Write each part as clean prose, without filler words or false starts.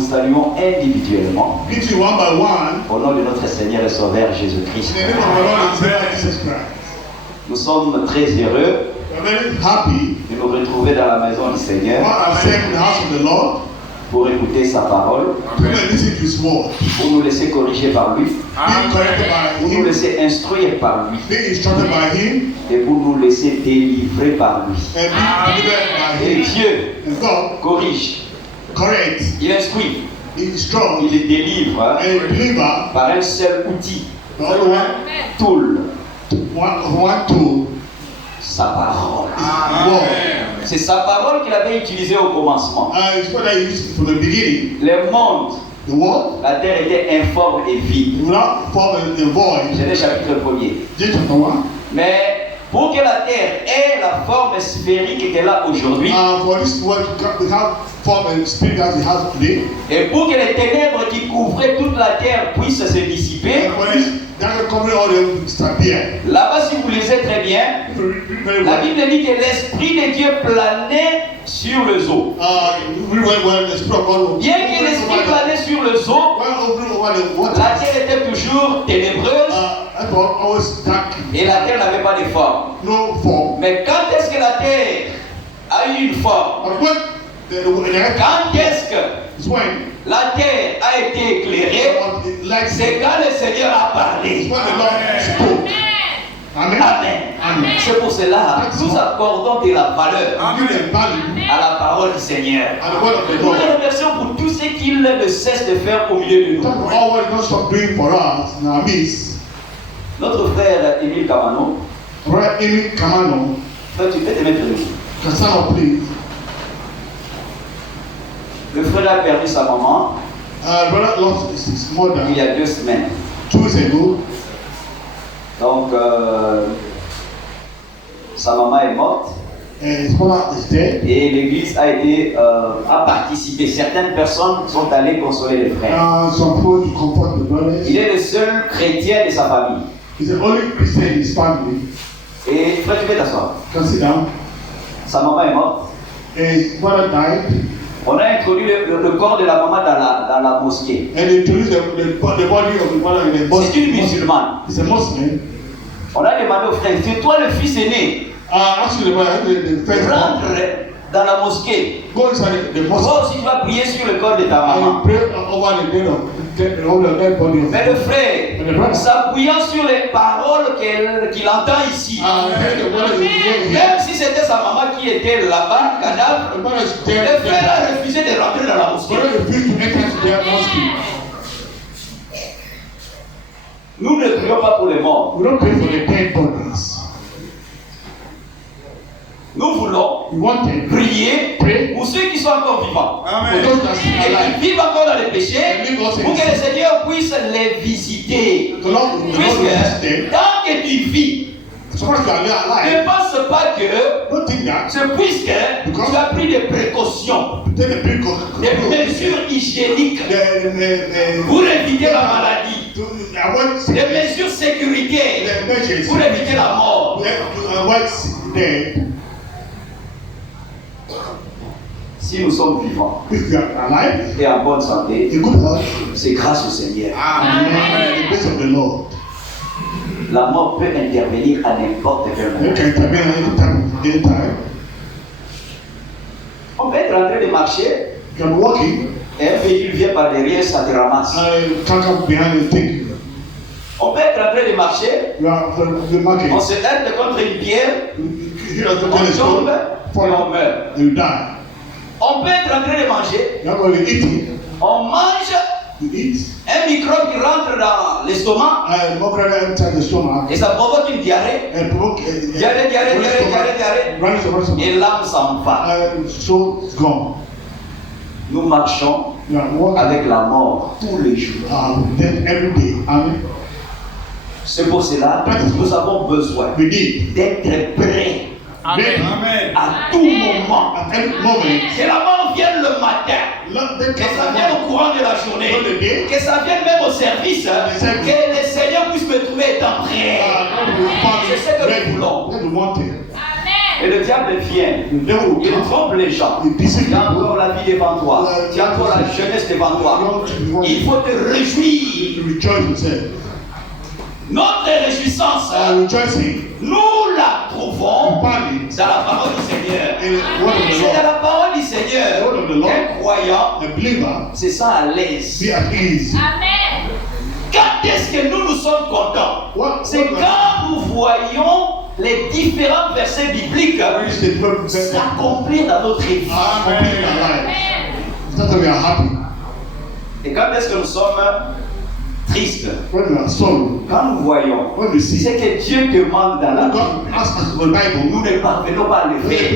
vous saluons individuellement Greet you one by one. au nom de notre Seigneur et Sauveur Jésus-Christ. In the name of our Lord and Savior Jesus Christ. Nous sommes très heureux We are very happy de nous retrouver dans la maison du Seigneur to ourselves in the house of the Lord pour écouter sa parole, to listen to His word. pour nous laisser corriger par lui, Being corrected by pour nous Him, laisser instruire par lui being instructed by Him, et pour nous laisser délivrer par lui. and being delivered by Et Him. Dieu And God corrige, corrects, il instruit, He instructs, il délivre and He delivers par un seul outil, the only tool, one tool, sa parole. word. C'est sa parole qu'il avait utilisée au commencement. It's what I used from the beginning. Le monde, The word, la terre était informe et vide. without form and void. Genèse chapitre 1er. Genesis chapter 1. Mais pour que la terre ait la forme sphérique qu'elle a aujourd'hui, For this world to have form and spirit as it has today, et pour que les ténèbres qui couvraient toute la terre puissent se dissiper, and for this that covering all the disappear. là-bas, si vous lisez très bien, Very la well. Bible dit que l'Esprit de Dieu planait sur les eaux. Very well, the spirit of God. Bien que l'Esprit planait sur les eaux, Well, over the water. la terre était toujours ténébreuse That was always dark, et la terre n'avait pas de forme. no form. Mais quand est-ce que la terre a eu une forme? But when the earth Quand est-ce que is when la terre a été éclairée? like C'est quand le Seigneur a parlé. when the Lord spoke. Amen. Amen. Amen. C'est pour cela que nous accordons de la valeur Give them value à la parole du Seigneur. and the word of the Nous Lord. le remercions pour tout ce qu'il ne cesse de faire au milieu de nous. Thank you for all what He don't stop doing for us in our midst. Notre frère Émile Kamano, Brother Amy Kamano, frère, tu peux te mettre debout. can stand up, please. Le frère a perdu sa maman Brother lost his mother il y a 2 semaines. 2 weeks ago. Donc, sa maman est morte And his mother is dead. et l'église a participé. Certaines personnes sont allées consoler les frères. Some people to comfort the brothers. Il est le seul chrétien de sa famille. He's the only Christian in his family. Et frère, tu peux t'asseoir. Can sit down. Sa maman est morte. And his mother died. On a introduit le corps de la maman dans la mosquée. And they introduced the body of the mother in the mosque. C'est une musulmane. He's a Muslim. On a demandé au frère, c'est toi le fils aîné, Actually, the first rentre one. dans la mosquée. Go inside the mosque. Toi aussi tu vas prier sur le corps de ta And maman. pray over the dead body of Mais le frère, s'appuyant sur les paroles qu'il entend ici, même si c'était sa maman qui était là-bas, cadavre, the mother is le dead. frère a refusé de rentrer dans la mosquée. Brother refused to enter into their mosque. Nous ne prions pas pour les morts. We don't pray for the dead bodies. Nous voulons We want them. prier Pray pour ceux qui sont encore vivants for those that are still et alive. qui vivent encore dans les péchés, pour que le Seigneur puisse les visiter. The Lord will visit Puisque them. tant que tu vis, So far as you are alive, ne pense pas que don't think that. c'est puisque tu as pris des précautions, Take the big of des mesures hygiéniques the pour éviter la maladie, to avoid des mesures sécuritaires the measures pour éviter la mort. to avoid death. Si nous sommes vivants If you are alive, et en bonne santé, in good health, c'est grâce au Seigneur. the grace of the Lord. La mort peut intervenir à n'importe quel You moment. can intervene anytime. On peut être en train de marcher You can walk in et un véhicule vient par derrière, ça te ramasse. and can't come behind and take you. On peut être en train de marcher, You are the market. on se heurte contre une pierre, You have to on tell the tombe story. et Fall on meurt. and you die. On peut être en train de manger, You are going to eat. on mange You eat. un microbe qui rentre dans l'estomac And mockery enter the stomach. et ça provoque une diarrhée. And provoke Diarrhée, diarrhée. et l'âme s'en va. And so it's gone. Nous marchons You are walking avec la mort tous les jours. death every day. Amen. C'est pour cela que nous avons besoin We need d'être prêts Amen. à tout moment. At any moment. Que la mort vienne le matin, que ça vienne au courant de la journée, que ça vienne même au service, que le Seigneur puisse me trouver étant prêt. C'est ce que nous voulons. That we want it. Et le diable vient. Il trompe les gens. Tu as encore la vie devant toi. Tu as encore la jeunesse devant toi. Il faut te réjouir. Notre réjouissance, nous la trouvons dans la parole du Seigneur. C'est dans la parole du Seigneur qu'un croyant se sent à l'aise. Amen. Quand est-ce que nous sommes contents? C'est quand nous voyons les différents versets bibliques s'accomplir dans notre vie. Et quand est-ce que nous sommes tristes? Quand nous voyons ce que Dieu demande dans la vie, nous ne parvenons pas à le faire.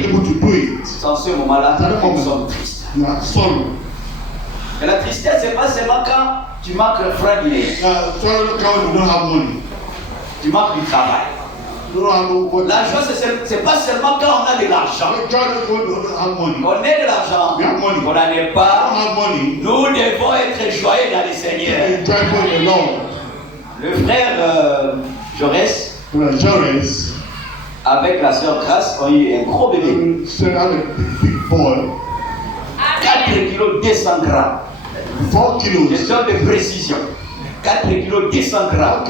C'est en ce moment-là que nous sommes tristes. Et la tristesse, ce n'est pas seulement quand tu manques le frein du nez. Tu manques du travail. La joie, ce n'est pas seulement quand on a de l'argent. On ait de l'argent, on n'en est pas. Nous devons être joyeux dans le Seigneur. Le frère Jaurès, avec la sœur Grace, ont eu un gros bébé. 4 kg 200 grammes. 4 kilos. Question de précision. 4 kg 200 grammes.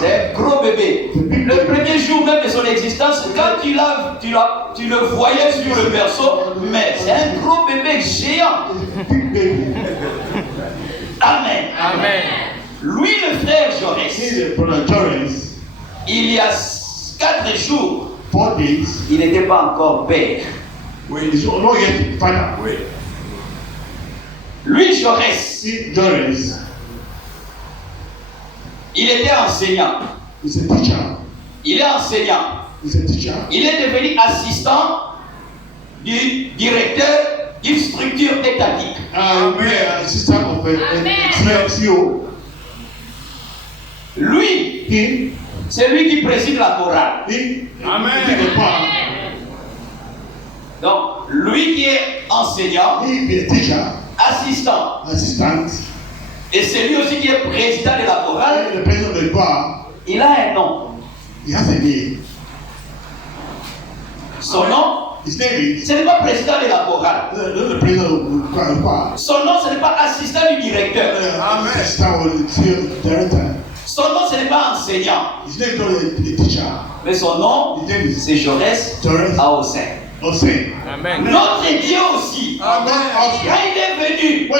C'est un gros bébé. Le premier jour même de son existence, quand tu le voyais sur le berceau, mais c'est un gros bébé géant. Amen. Amen. Lui, le frère Jaurès, il y a 4 jours, 4 days, il n'était pas encore père. Lui, Jaurès, il était enseignant. Il est enseignant. Il est devenu assistant du directeur d'une structure étatique. Lui, c'est lui qui préside la chorale. Donc, lui qui est enseignant, assistant, et c'est lui aussi qui est président de la chorale, il a un nom. Son nom, ce n'est pas président de la chorale. Son nom, ce n'est pas assistant du directeur. Son nom, ce n'est pas enseignant. Mais son nom, c'est Jaurès Aosen. Notre Dieu aussi, quand il est venu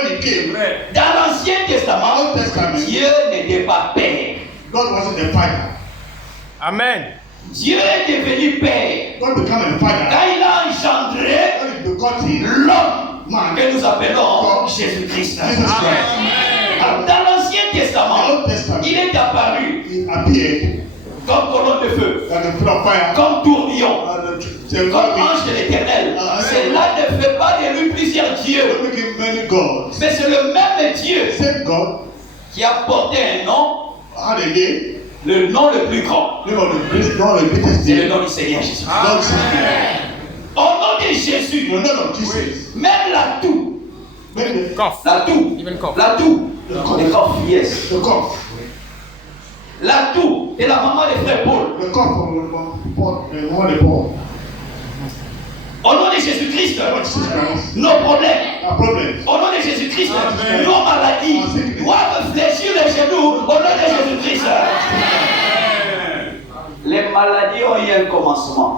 dans l'Ancien Testament, Dieu n'était pas père. Amen. Dieu est devenu père quand il a engendré l'homme que nous appelons Jésus-Christ. Dans l'Ancien Testament, il est apparu comme colonne de feu, comme tourbillon, comme ange de l'Éternel. Cela ne fait pas de lui plusieurs dieux, mais c'est le même Dieu qui a porté un nom, le nom le plus grand. C'est le nom du Seigneur Jésus. Au nom de Jésus, même la toux, le corps fiesse, la toux et la maman des frères Paul. Au nom de Jésus-Christ, nos problèmes. Au nom de Jésus-Christ, nos maladies doivent fléchir les genoux. Au nom de Jésus-Christ. Les maladies ont eu un commencement.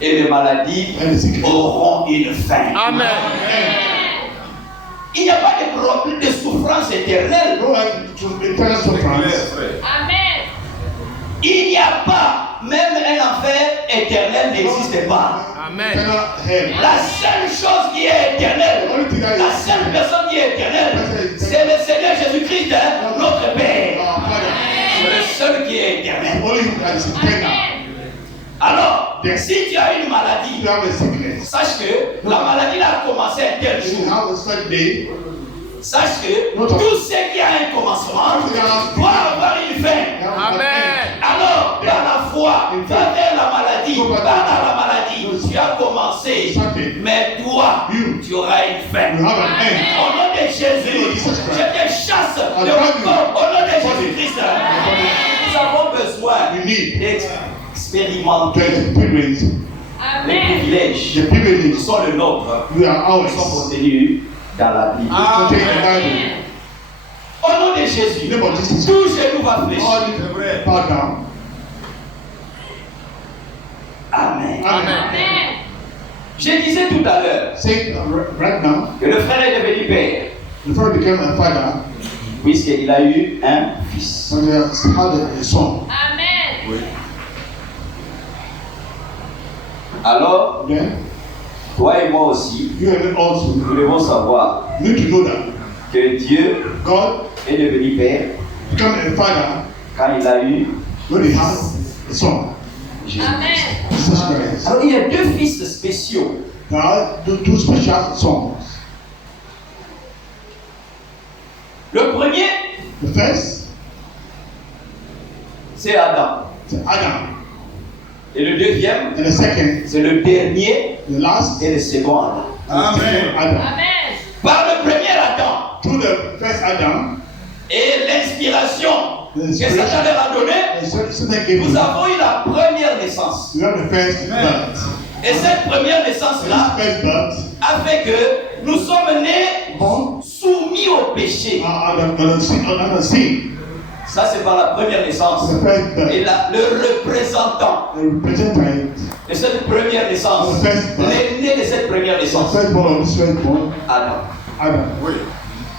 Et les maladies auront une fin. Amen. Il n'y a pas de problème de souffrance éternelle. Amen. Il n'y a pas, même un enfer éternel n'existe pas. Amen. La seule chose qui est éternelle, la seule personne qui est éternelle, c'est le Seigneur Jésus-Christ, notre Père. C'est le seul qui est éternel. Alors, si tu as une maladie, sache que la maladie a commencé un tel jour. Sache que tout ce qui a un commencement doit avoir une fin. Amen. Alors, dans la foi, va vers la maladie. Dans la maladie, tu as commencé. Mais toi, tu auras une fin. Au nom de Jésus, je te chasse de mon corps. Au nom de Jésus-Christ. Nous avons besoin You need d'expérimenter to experience les privilèges the qui privileges sont le nôtre, we are qui ours. sont contenus dans la Bible. Contained in the Bible. Au nom de Jésus, In the name of Jesus. tout genou va fléchir. All the bow down. Amen. Amen. Je disais tout à l'heure Say right now, que le frère est devenu père, the father became a father, puisqu'il a eu un fils. and he has had a son. Amen. Alors, Then toi et moi aussi, you and me also nous devons savoir need to know that que Dieu God est devenu père became a father quand il a eu when he had a son. Jésus. Amen. Jesus Christ. Alors, il y a deux fils spéciaux. There are two special sons. Le premier, The first c'est Adam. is Adam, Et le deuxième, and the second, c'est le dernier the last, et le second Adam. and the second Adam. Amen. Par le premier Adam Through the first Adam, et l'inspiration que Satan leur a donnée, Satan gave nous you. avons eu la première naissance. You have the first birth. Et cette première naissance-là This first birth a fait que nous sommes nés born soumis au péché. under sin. Ça, c'est par la première naissance. The first Et birth. là, le représentant The representative, de cette première naissance, l'aîné de cette première the naissance, firstborn of this firstborn, Adam. Adam.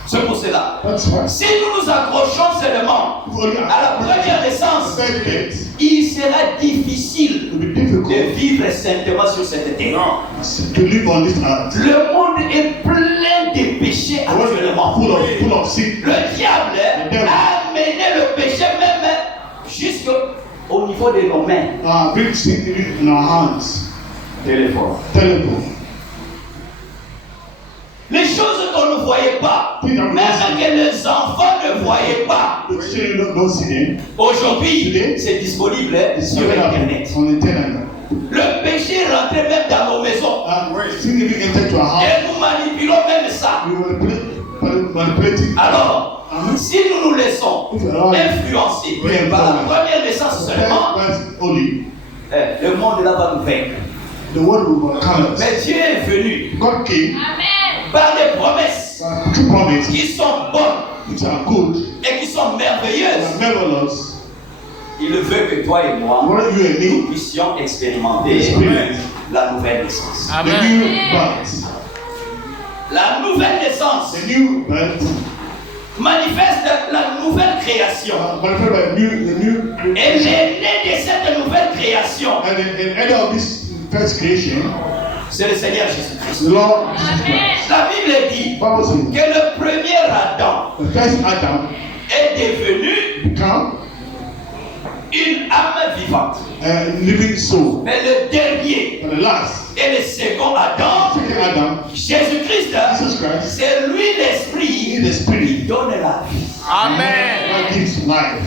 C'est pour cela. That's right. Si nous nous accrochons seulement If only à la première the naissance, first birth, il sera difficile it will be de difficult vivre saintement sur cette terre. to live on this earth. Le monde est plein de péchés The world is actuellement. full of sin. Le diable a amené le péché même jusqu'au niveau de nos mains. Bring sin in our hands. Téléphone. Terrible. Les choses qu'on ne voyait pas, même que les enfants ne voyaient pas, The children don't see them. aujourd'hui, c'est disponible sur Internet. On internet. Le péché est rentré même dans nos maisons. Sin even entered to our house. Et nous manipulons même ça. We manipulate it. Alors, si nous nous laissons influencer par la première naissance seulement, Only le monde là va nous vaincre. the world will overcome us. Mais Dieu est venu God came Amen. par des promesses to promise qui sont bonnes which are good et qui sont merveilleuses. and marvelous. Il veut que toi et moi, What you and nous me puissions expérimenter experience la nouvelle naissance. the new birth. La nouvelle naissance The new birth manifeste la nouvelle création. manifested by the new Et l'aîné de cette nouvelle création, and the head of this first creation, c'est le Seigneur Jésus-Christ. the Lord Jesus Christ. La Bible dit Bible says que le premier Adam the first Adam est devenu become une âme vivante. a living soul, Mais le dernier and the last et le second Adam, second Adam, Jésus-Christ, Jesus Christ, c'est lui l'esprit is the Spirit qui donne la vie. Amen. that gives life.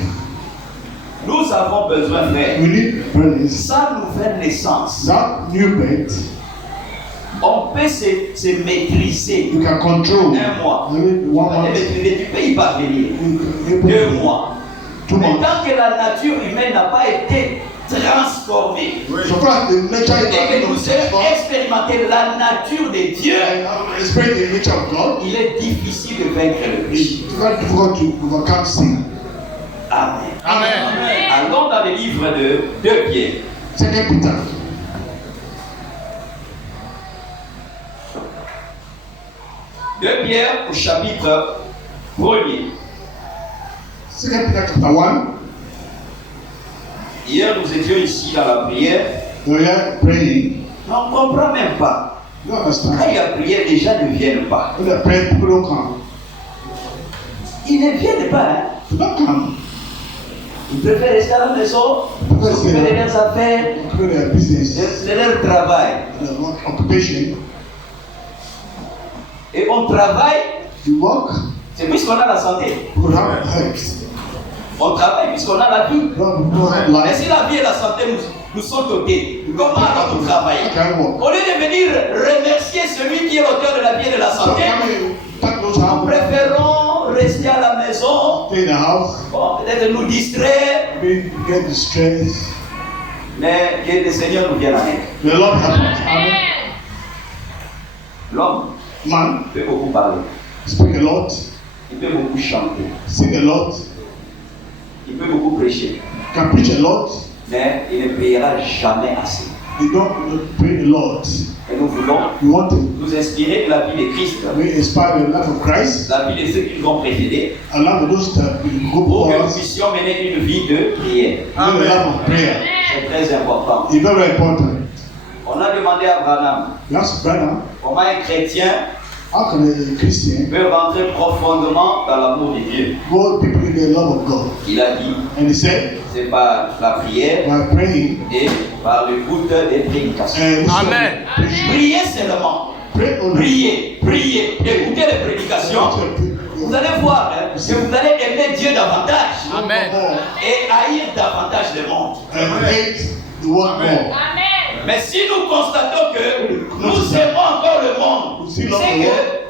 Nous avons besoin, frère, We need brothers. sa nouvelle naissance. That new birth On peut se maîtriser you can control. un mois. Maybe 1 month, Tu peux y parvenir. you 2 can- mois. 2 Mais months. tant que la nature humaine n'a pas été transformée So far, the nature et que nous is avons expérimenté la nature de Dieu, and experience the nature of God. il est difficile de vaincre le péché. It's very difficult to overcome sin. Amen. Amen. Allons dans le livre de 2 Pierre. Second Peter. Deux Pierre au chapitre 1er. Second Peter chapter 1. Hier, nous étions ici dans la prière. We are praying. On ne comprend même pas. You understand? Quand il y a prière, les gens ne viennent pas. When they pray, people don't come. Ils ne viennent pas. Hein. They don't come. Ils préfèrent rester à la maison, s'occuper de leurs affaires, People their business, de leur travail. their work, occupation. Et on travaille, You work, c'est puisqu'on a la santé. you have health. On travaille puisqu'on a la vie. You have Mais life. si la vie et la santé nous sont ôtées, comment allons-nous travailler? You can work. Au lieu de venir remercier celui qui est l'auteur de la vie et de la So santé, how many thank those who nous have préférons rester à la maison, stay in the house, bon, peut-être nous distraire, be we get the strength, mais que le Seigneur nous vienne en aide. the Lord help us. Amen. L'homme Man, peut beaucoup parler, speak a lot, il peut beaucoup chanter, sing a lot, il peut beaucoup prêcher, can preach a lot. mais il ne priera jamais assez. You don't pray a lot. Et nous voulons You want to nous inspirer de la vie de Christ, be inspired the life of Christ. la vie de ceux qui nous ont précédés, Allow those that go pour que for nous us. puissions mener une vie de prière. Live a life of prayer. C'est très important. It's very important. On a demandé à Branham You ask Branham, comment un chrétien how can a Christian peut rentrer profondément dans l'amour de Dieu. go deeply in the love of God? Il a dit, And he said, c'est par la prière by praying et par l'écoute des prédications. and listen Amen. to preaching. Priez seulement. Pray only. Priez, priez, écoutez les prédications. Vous allez voir hein, que vous allez aimer Dieu davantage Amen. et haïr davantage le monde. And hate the world more. Amen. Mais si nous constatons que nous aimons encore le monde, c'est que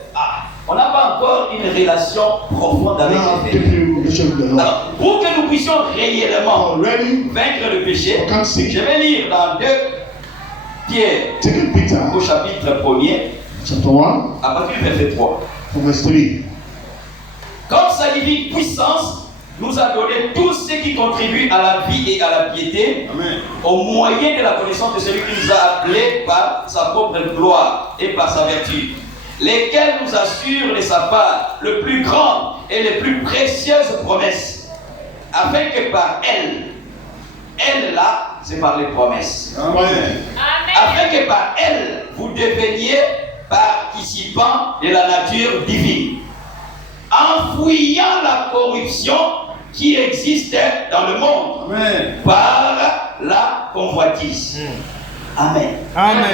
on n'a pas encore une relation profonde avec Now, le deep Seigneur. relation with the Lord. Alors, pour que nous puissions réellement Already, vaincre le péché, I can't see. je vais lire dans 2 Pierre Second Peter, au chapitre 1er, chapter 1, à partir du verset 3. from verse 3. Comme sa divine puissance nous a donné tout ce qui contribue à la vie et à la piété, au moyen de la connaissance de celui qui nous a appelés par sa propre gloire et par sa vertu, lesquels nous assurent de sa part le plus grand et les plus précieuses promesses, afin que par elle là, c'est par les promesses, afin que par elle, vous deveniez participants de la nature divine, en fuyant la corruption qui existe dans le monde par la convoitise. Amen. Amen.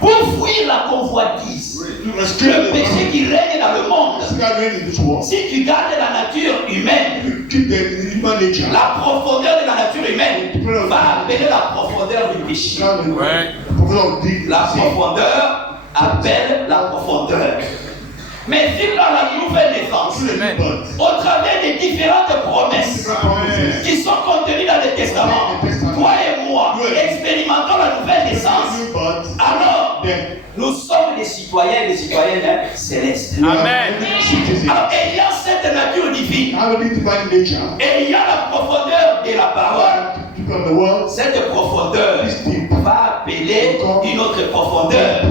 Pour fuir la convoitise, You le escape péché qui règne dans le monde, in this world. si tu gardes la nature humaine, You keep the human nature. la profondeur de la nature humaine va appeler la profondeur du péché. Ouais. La profondeur appelle la profondeur. Mais si par la nouvelle naissance, au travers des différentes promesses qui sont contenues dans le Testament, toi et moi expérimentons la nouvelle naissance, alors nous sommes des citoyens et des citoyennes célestes. Amen. Alors, ayant cette nature divine, Having divine nature, ayant la profondeur de la parole, people of the world, cette profondeur va appeler une autre profondeur,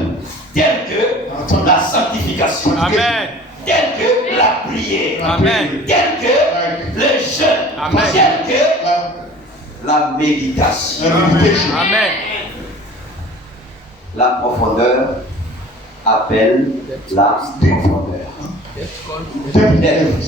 telle que la sanctification, Amen. telle que la prière, Amen. telle que le jeûne, Amen. telle que la méditation. meditation. Amen. La profondeur appelle la profondeur. Depth.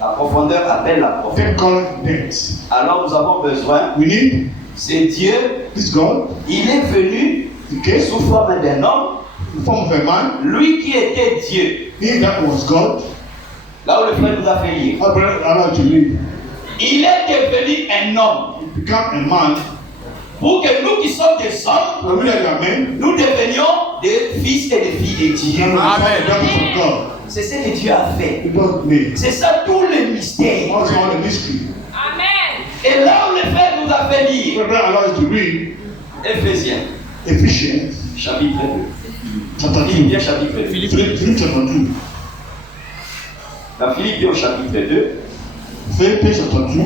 La profondeur appelle la profondeur. Depth called depth. Alors nous avons besoin, We need c'est Dieu, this God, il est venu okay, sous forme d'un homme, in the form of a man. lui qui était Dieu. He that was God. Là où le frère nous a fait lire. Abraham allowed to live. Il est devenu un homme He became a man. pour que nous qui sommes des hommes, And we are men. nous devenions des fils et des filles de Dieu. And the daughters of God. C'est ce que Dieu a fait. It was made. C'est ça tout le mystère. Also all the mystery. Amen. Et là où le frère nous a fait lire, Abraham allowed us to read Éphésiens, Ephesians chapitre 2. chapter 2. Philippiens, chapitre 2. Philippians chapter 2. Dans Philippiens, chapitre 2, Philippians chapter 2.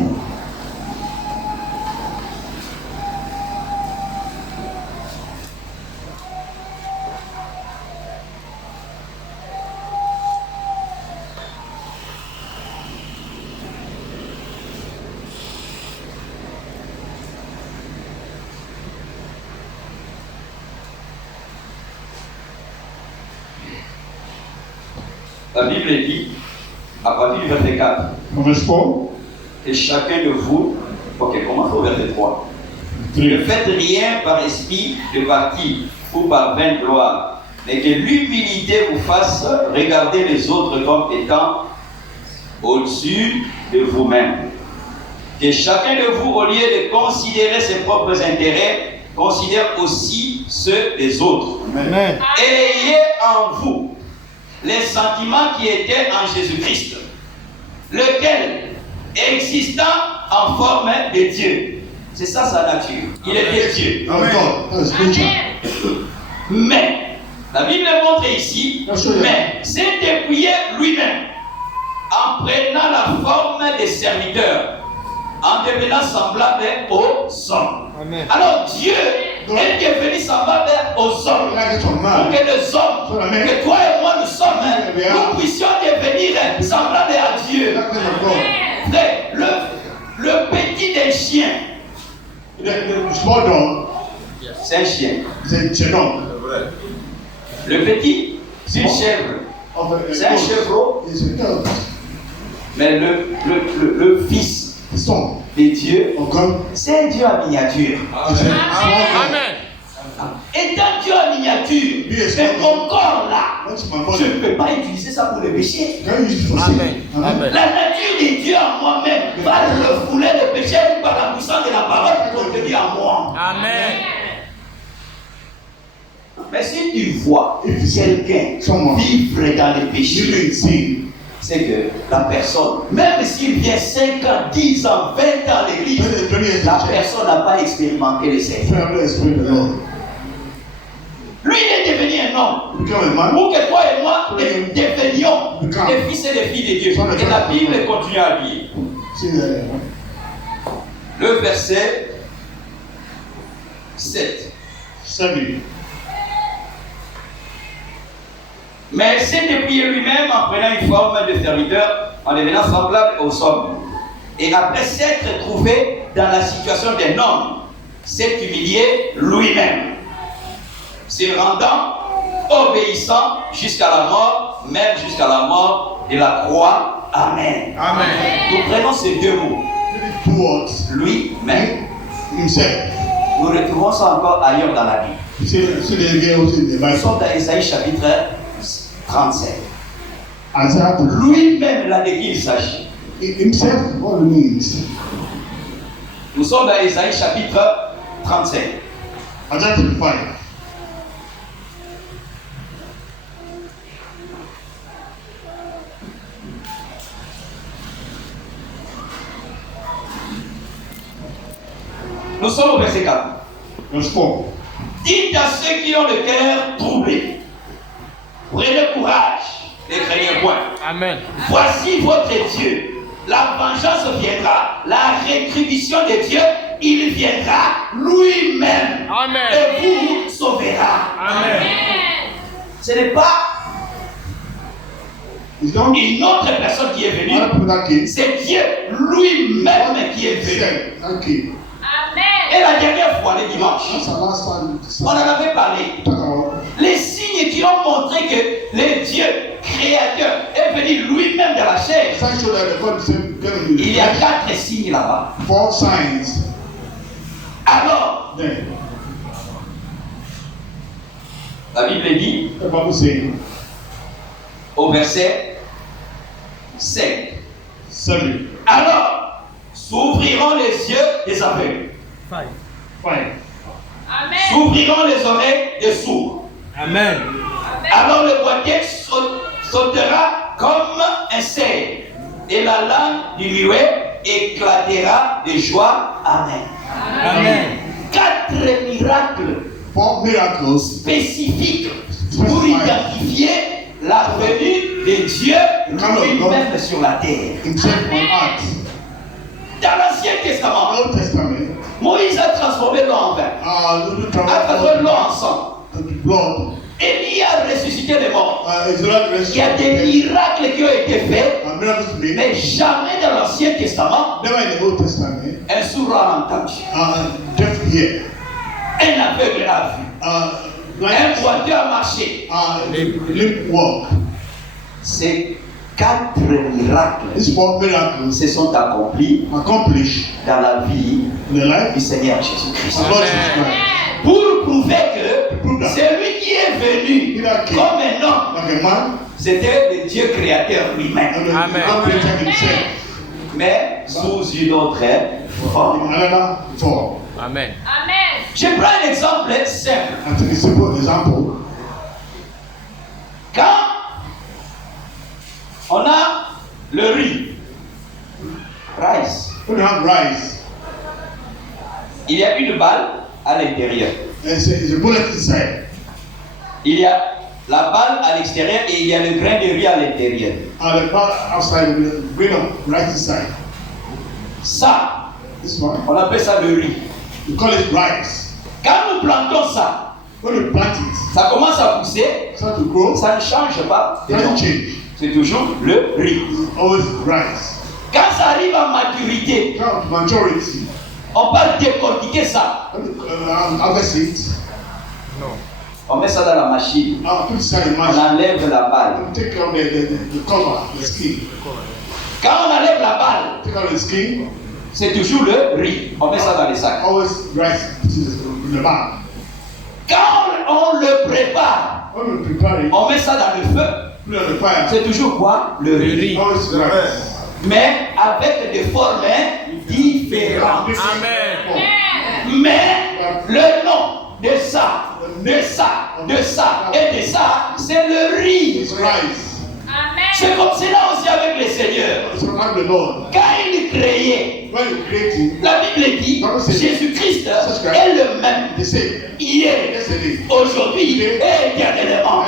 la Bible dit, à partir du verset 4, From verse 4. que chacun de vous, ok, commence au verset 3. Ne 3. faites rien par esprit de parti ou par vaine gloire, mais que l'humilité vous fasse regarder les autres comme étant au-dessus de vous-même. Que chacun de vous, au lieu de considérer ses propres intérêts, considère aussi ceux des autres. Amen. Ayez en vous les sentiments qui étaient en Jésus-Christ, lequel, existant en forme de Dieu. C'est ça sa nature. Il était Dieu. Mais, la Bible montre ici, mais s'est dépouillé lui-même en prenant la forme des serviteurs, en devenant semblable aux hommes. Amen. Alors Dieu est devenu semblable aux hommes. Pour que les hommes, que toi et moi nous sommes, nous puissions devenir semblables à Dieu. Frère, le petit des chiens, c'est un chien. Le petit, c'est une chèvre. C'est un chevreau. Mais le fils de Dieu, c'est un Dieu en miniature. Amen. Étant Dieu en miniature, mais mon corps là, je ne peux pas utiliser ça pour le péché. Amen. Amen. La nature de Dieu en moi-même va refouler le péché par la puissance de la parole contenue en moi. Amen. Mais si tu vois quelqu'un vivre dans le péché, c'est que la personne, même s'il vient 5 ans, 10 ans, 20 ans à l'église, la personne n'a pas expérimenté le Seigneur. Lui, il est devenu un homme. Pour que toi et moi devenions des fils et des filles de Dieu. Et la Bible continue à dire. Le verset 7. Mais il s'est dépouillé lui-même en prenant une forme de serviteur, en devenant semblable aux hommes. Et après s'être trouvé dans la situation d'un homme, s'est humilié lui-même, se rendant obéissant jusqu'à la mort, même jusqu'à la mort de la croix. Amen. Amen. Nous prenons ces deux mots. Lui-même. Nous retrouvons ça encore ailleurs dans la Bible. Nous sommes dans Ésaïe chapitre 37. Lui-même, là de qui il s'agit. Nous sommes dans Ésaïe chapitre 37. Nous sommes au verset 4. Dites à ceux qui ont le cœur troublé, prenez courage, ne craignez point. Amen. Voici votre Dieu. La vengeance viendra, la rétribution de Dieu, il viendra lui-même. Amen. Et vous sauvera. Amen. Ce n'est pas une autre personne qui est venue, c'est Dieu lui-même qui est venu. Amen. Et la dernière fois, le dimanche, on en avait parlé. Les signes qui ont montré que le Dieu créateur est venu lui-même dans la chair. Il y a 4 signes là-bas. Alors, la Bible dit au verset 7. Alors, s'ouvriront les yeux des aveugles. S'ouvriront les oreilles des sourds. Amen. Alors le boîtier sautera comme un cerf, et la langue du muet éclatera de joie. Amen. Amen. 4 miracles spécifiques pour identifier la venue de Dieu lui-même sur la terre. Dans l'Ancien Testament, Moïse a transformé l'eau en vin, a transformé l'eau en sang. Élie a ressuscité les morts. Il y a des miracles qui ont été faits, mais jamais dans l'Ancien Testament, un sourd a entendu, un aveugle a vu, un boiteux a marché. Ces 4 miracles se sont accomplis dans la vie du Seigneur Jésus-Christ. Pour prouver que celui qui est venu comme un homme, c'était le Dieu créateur lui-même. Amen. Mais sous une autre forme. Amen. Je prends un exemple simple. Quand on a le riz, rice, you have rice, il y a une balle à l'intérieur. there's a bullet inside. Il y a la balle à l'extérieur et il y a le grain de riz à l'intérieur. And the bullet outside with the grain of rice inside. Ça, This one, on appelle ça le riz. we call it rice. Quand nous plantons ça, When you plant it, ça commence à pousser, it starts to grow, ça ne change pas de it nom. doesn't change. C'est toujours le riz. It's always rice. Quand ça arrive à maturité, Come to maturity, on va décortiquer ça. when you harvest it, On met ça dans la machine. put it inside the On machine. enlève la balle. Take out the cover, the skin. Quand on enlève la balle, Take out the skin. c'est toujours le riz. On met ça dans les sacs. Always rice in the bag. Quand on le prépare, When we prepare it, on met ça dans le feu. put it on the fire. C'est toujours quoi? Le riz. Always rice. Mais avec des formes différentes. Amen. Mais le nom de ça, de ça, de ça et de ça, c'est le riz. It's rice. C'est comme cela aussi avec le Seigneur. It's like the Lord. Quand il créait, When you create it, la Bible dit, Jésus-Christ est le même they say, hier, yesterday, aujourd'hui et éternellement.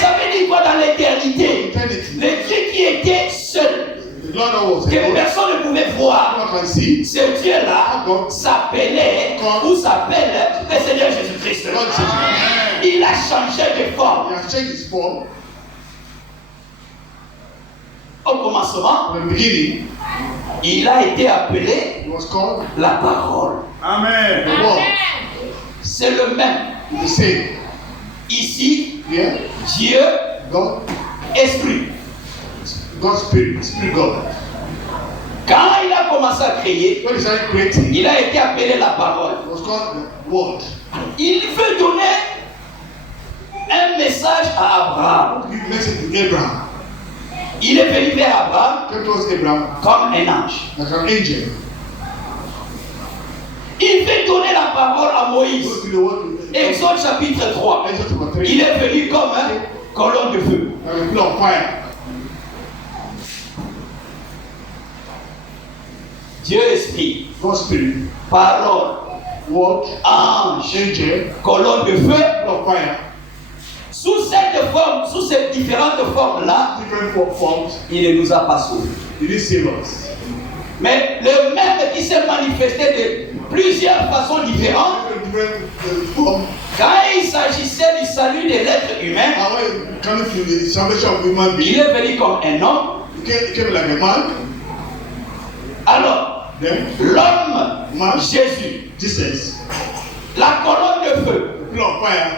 Ça veut dire quoi dans l'éternité? eternity. Le Dieu qui était seul, The Lord was que alone. personne ne pouvait voir. No one can see. Ce Dieu-là s'appelait ou s'appelle le Seigneur Jésus-Christ. Lord Jesus. Il a changé de forme. He has changed his form. Au commencement, From the beginning, il a été appelé he was called la parole. the Word. C'est le même. The same. Ici, Yeah. Dieu, God, esprit. God's Spirit, Spirit God. Quand il a commencé à créer, When he started creating, il a été appelé la parole. it was called the Word. Il veut donner un message à Abraham. Give message to Abraham. Il est venu vers Abraham Came towards Abraham comme un ange. like an angel. Il veut donner la parole à Moïse. Go to the word. Exode chapitre 3. Exodus chapter 3. Il est venu comme un colonne de feu. Like a pillar of fire. Dieu esprit, God's Spirit. parole, Word. ange, Angel. colonne de feu. Pillar of fire. Sous cette forme, sous ces différentes formes-là, Different forms. il ne nous a pas sauvés. He didn't save us. Mais le même qui s'est manifesté de plusieurs façons différentes, Different forms. quand il s'agissait du salut de l'être humain, And when it comes to the salvation of human il being, est venu comme un homme. he came like a man. Alors, Then, l'homme, man, Jésus, Jesus, la colonne de feu, the pillar of fire.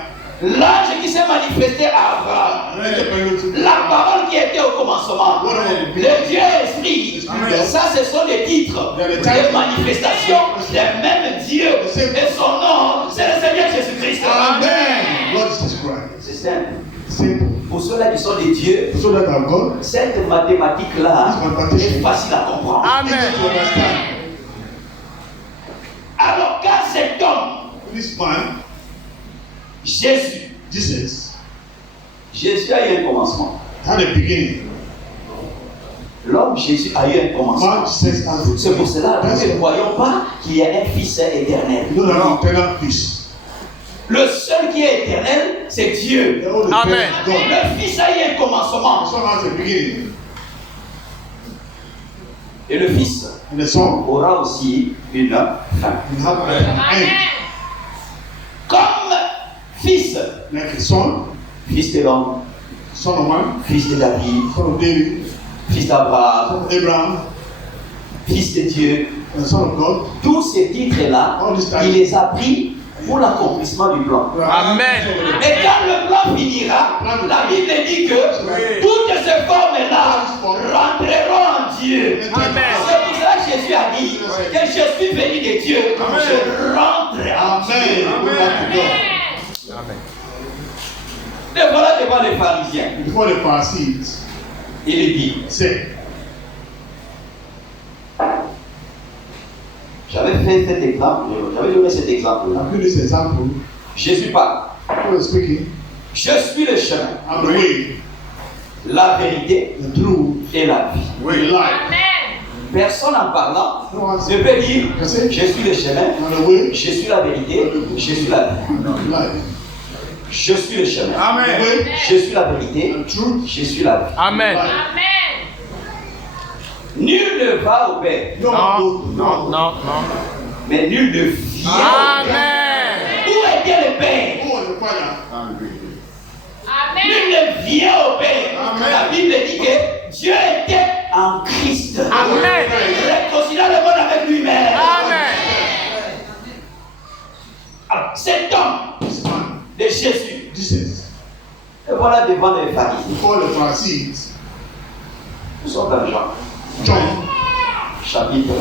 l'ange qui s'est manifesté à Abraham, And then came to la parole qui était au commencement, le Dieu esprit, ça ce sont des titres, des manifestations du même Dieu. Et son nom, c'est le Seigneur Jésus-Christ. Amen. Lord Jesus Christ. C'est simple. Simple. Pour ceux-là qui sont des dieux, So that our God cette mathématique-là est facile à comprendre. is to understand. Alors, quand cet homme, This man, Jésus, Jesus, a eu un commencement. had a beginning. L'homme Jésus a eu un commencement. Man, Jesus has a C'est pour cela que nous beginning. ne croyons pas qu'il y a un Fils éternel. You know that eternal peace. Le seul qui est éternel, c'est Dieu. The only Amen. eternal God. Le Fils a eu un The commencement. Son has a beginning. Et le Fils And the Son aura aussi une fin. will have an end. Comme Fils, Like a son, Fils de l'homme, son of man, Fils de David, son of David, Fils d'Abraham, son of Abraham, Fils de Dieu. and son of God. Tous ces titres-là, All these titles. il les a pris pour l'accomplissement du plan. Amen. Et quand le plan finira, la Bible dit que toutes ces formes-là rentreront en Dieu. Amen. C'est pour cela que Jésus a dit que je suis venu de Dieu, je rentre en Dieu. Amen. Go back to God. Amen. Et voilà devant les pharisiens, Before the Pharisees il dit, said, j'avais fait cet exemple, j'avais donné cet exemple-là. I put this example. Jésus parle, God is speaking. je suis le chemin, I'm the way, la vérité the truth, et la vie. the life. personne en parlant No one ne peut dire can say, je suis le chemin, "I'm the way, je suis la vérité, je suis la vie. life, Je suis le chemin, the Amen. way, je suis la vérité, and truth." je suis la vie. Amen. Nul ne va au Père, No one Non, goes, non, non, non. mais nul ne vient au Père. Amen. Où était le Père? Who was the Father? Nul ne vient au Père. Amen. La Bible dit que Dieu était en Christ. Amen. Réconciliant le monde avec lui-même. Amen. Alors, cet homme This man, de Jésus, Jesus, et voilà devant les pharisiens. before the Pharisees, Nous sommes dans Jean, John, chapitre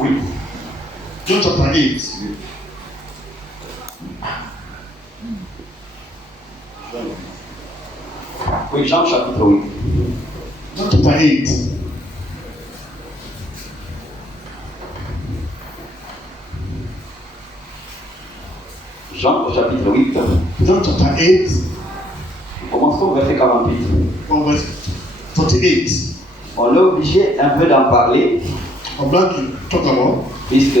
8. John chapter 8. Oui, Jean chapitre 8. John chapter 8. Jean au chapitre 8. John chapter 8, Commençons au verset 48. from verse 48. On est obligé un peu d'en parler, I'm going to talk about. puisque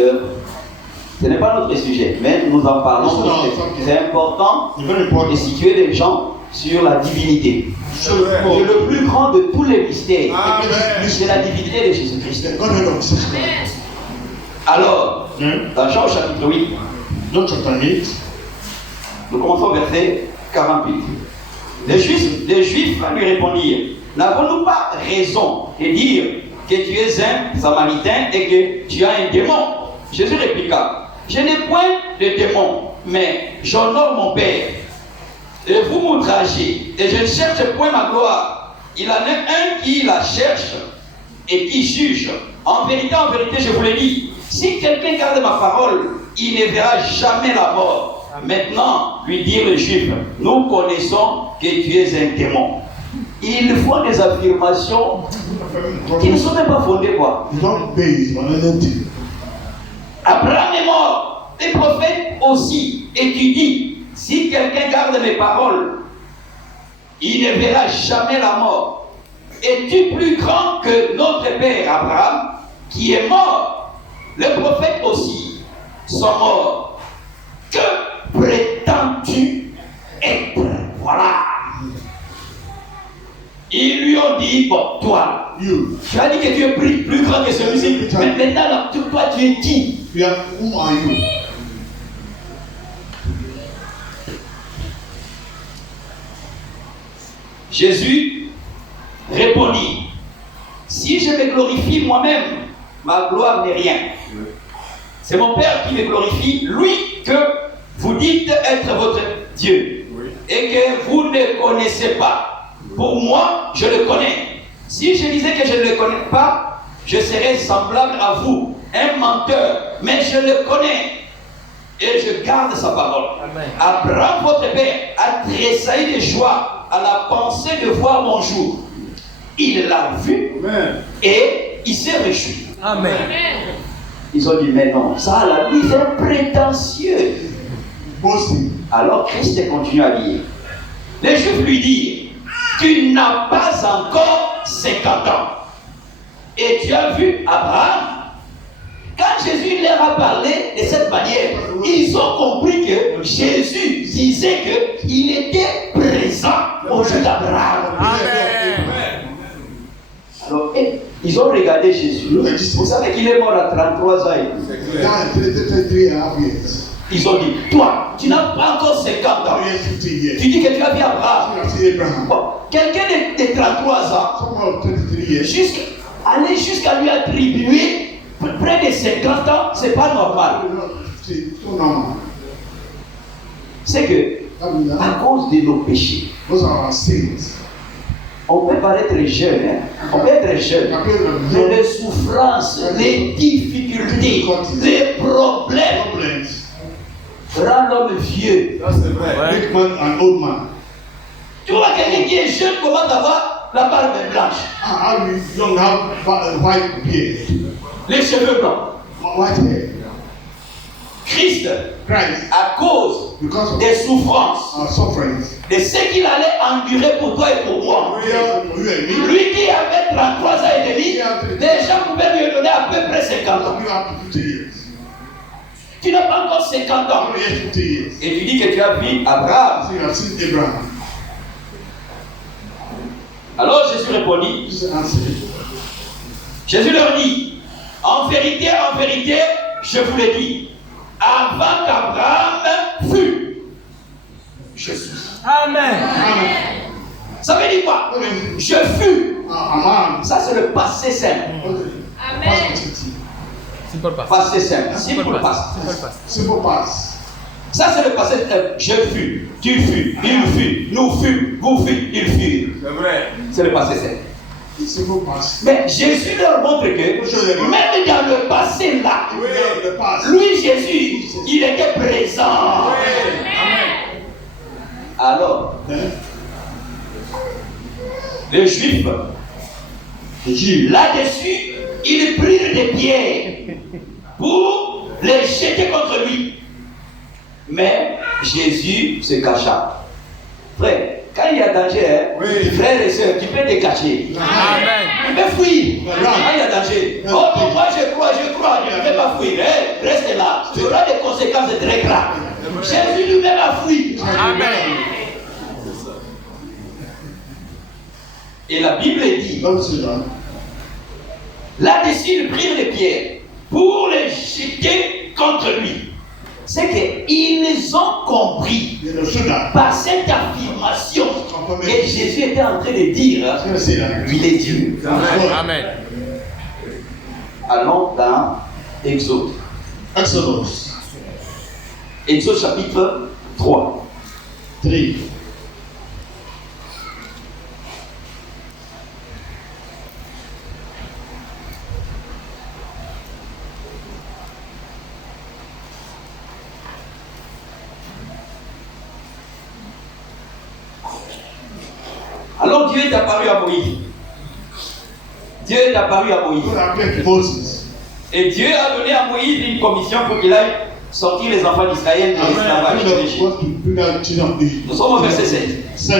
ce n'est pas notre sujet, mais nous en parlons. parce que C'est important It's very de important. situer les gens sur la divinité. So, Et le plus grand de tous les mystères, Amen. c'est la divinité de Jésus-Christ. the Godhead of Jesus Christ. Alors, Then, dans Jean au chapitre 8, John chapter 8, nous commençons au verset 48. Les Juifs lui répondirent, n'avons-nous pas raison de dire que tu es un Samaritain et que tu as un démon? Jésus répliqua, je n'ai point de démon, mais j'honore mon Père. Et vous m'outragez, et je ne cherche point ma gloire. Il en est un qui la cherche et qui juge. En vérité, je vous le dis, si quelqu'un garde ma parole, il ne verra jamais la mort. Maintenant, lui dirent les Juifs, nous connaissons que tu es un démon. Ils font des affirmations qui ne sont même pas fondées, quoi. it's not based on anything. Abraham est mort, les prophètes aussi. Et tu dis, si quelqu'un garde mes paroles, il ne verra jamais la mort. Es-tu plus grand que notre père Abraham, qui est mort? Les prophètes aussi sont morts. Que prétends-tu être? Voilà. Ils lui ont dit, bon, toi, You, tu as dit que tu es plus grand que celui-ci. Mais maintenant, là, toi, tu es qui? who are you? Jésus répondit, si je me glorifie moi-même, ma gloire n'est rien. C'est mon Père qui me glorifie, lui que vous dites être votre Dieu et que vous ne connaissez pas. Pour moi, je le connais. Si je disais que je ne le connais pas, je serais semblable à vous, un menteur. Mais je le connais et je garde sa parole. Amen. Abraham, votre père, a tressailli de joie à la pensée de voir mon jour. Il l'a vu Amen. et il s'est réjoui. Amen. Ils ont dit, mais non, ça, là, lui, c'est un prétentieux. Boasting. Alors Christ continue à dire. Les Juifs lui disent, tu n'as pas encore 50 ans. Et tu as vu Abraham. Quand Jésus leur a parlé de cette manière, ils ont compris que Jésus disait qu'il était présent au jour d'Abraham. Amen. Alors, ils ont regardé Jésus. Vous savez qu'il est mort à 33 ans. Died 33 years. Ils ont dit, toi, tu n'as pas encore 50 ans. 50 years. Tu dis que tu as vu Abraham. You have seen Abraham. Bon, quelqu'un de 33 ans, Someone of 23 years. aller jusqu'à lui attribuer près de 50 ans, c'est pas normal. C'est so normal. C'est que, That means à that cause de nos péchés, those are our sins. on peut paraître jeune, hein? On peut être jeune, mais les souffrances, les difficultés, les problèmes Problems rendent l'homme vieux. make man an old man. Tu vois quelqu'un qui est jeune commence à avoir la barbe blanche, How do you young have a white beard, les cheveux blancs. white hair? Christ, Christ, à cause because of des souffrances, our sufferings, de ce qu'il allait endurer pour toi et pour moi. Lui qui avait 33 ans et demi, déjà pouvait lui donner à peu près 50 ans. Tu n'as pas encore 50 ans. Et tu dis que tu as vu Abraham. Alors Jésus répondit. Jésus leur dit, en vérité, je vous l'ai dit, avant qu'Abraham fût, je suis. Amen. Ça veut dire quoi? Je fus. Ça c'est le passé simple. Amen. Simple pass. Passé simple. Simple pass. Ça c'est le passé simple. Je fus, tu fus, il fut, nous fûmes, vous fûtes, ils furent. C'est vrai. C'est le passé simple. Mais Jésus leur montre que même dans le passé là, lui Jésus, il était présent. Alors, les Juifs, là-dessus, ils prirent des pierres pour les jeter contre lui. Mais Jésus se cacha. Frère, quand il y a danger, frères et sœurs, tu peux te cacher. Amen. Tu peux fuir. Quand il y a danger. Oh, bon, moi je crois, je ne vais pas fuir. Reste là. Tu auras des conséquences très graves. Jésus lui-même a fui. Amen. Et la Bible dit, là-dessus, ils prirent les pierres pour les jeter contre lui. C'est qu'ils ont compris par cette affirmation que Jésus était en train de dire, il est Dieu. Amen. Allons dans Exode. Exode chapitre 3. Alors Dieu est apparu à Moïse. Et Dieu a donné à Moïse une commission pour qu'il aille sortir les enfants d'Israël de l'esclavage d'Égypte. Nous sommes au verset 7.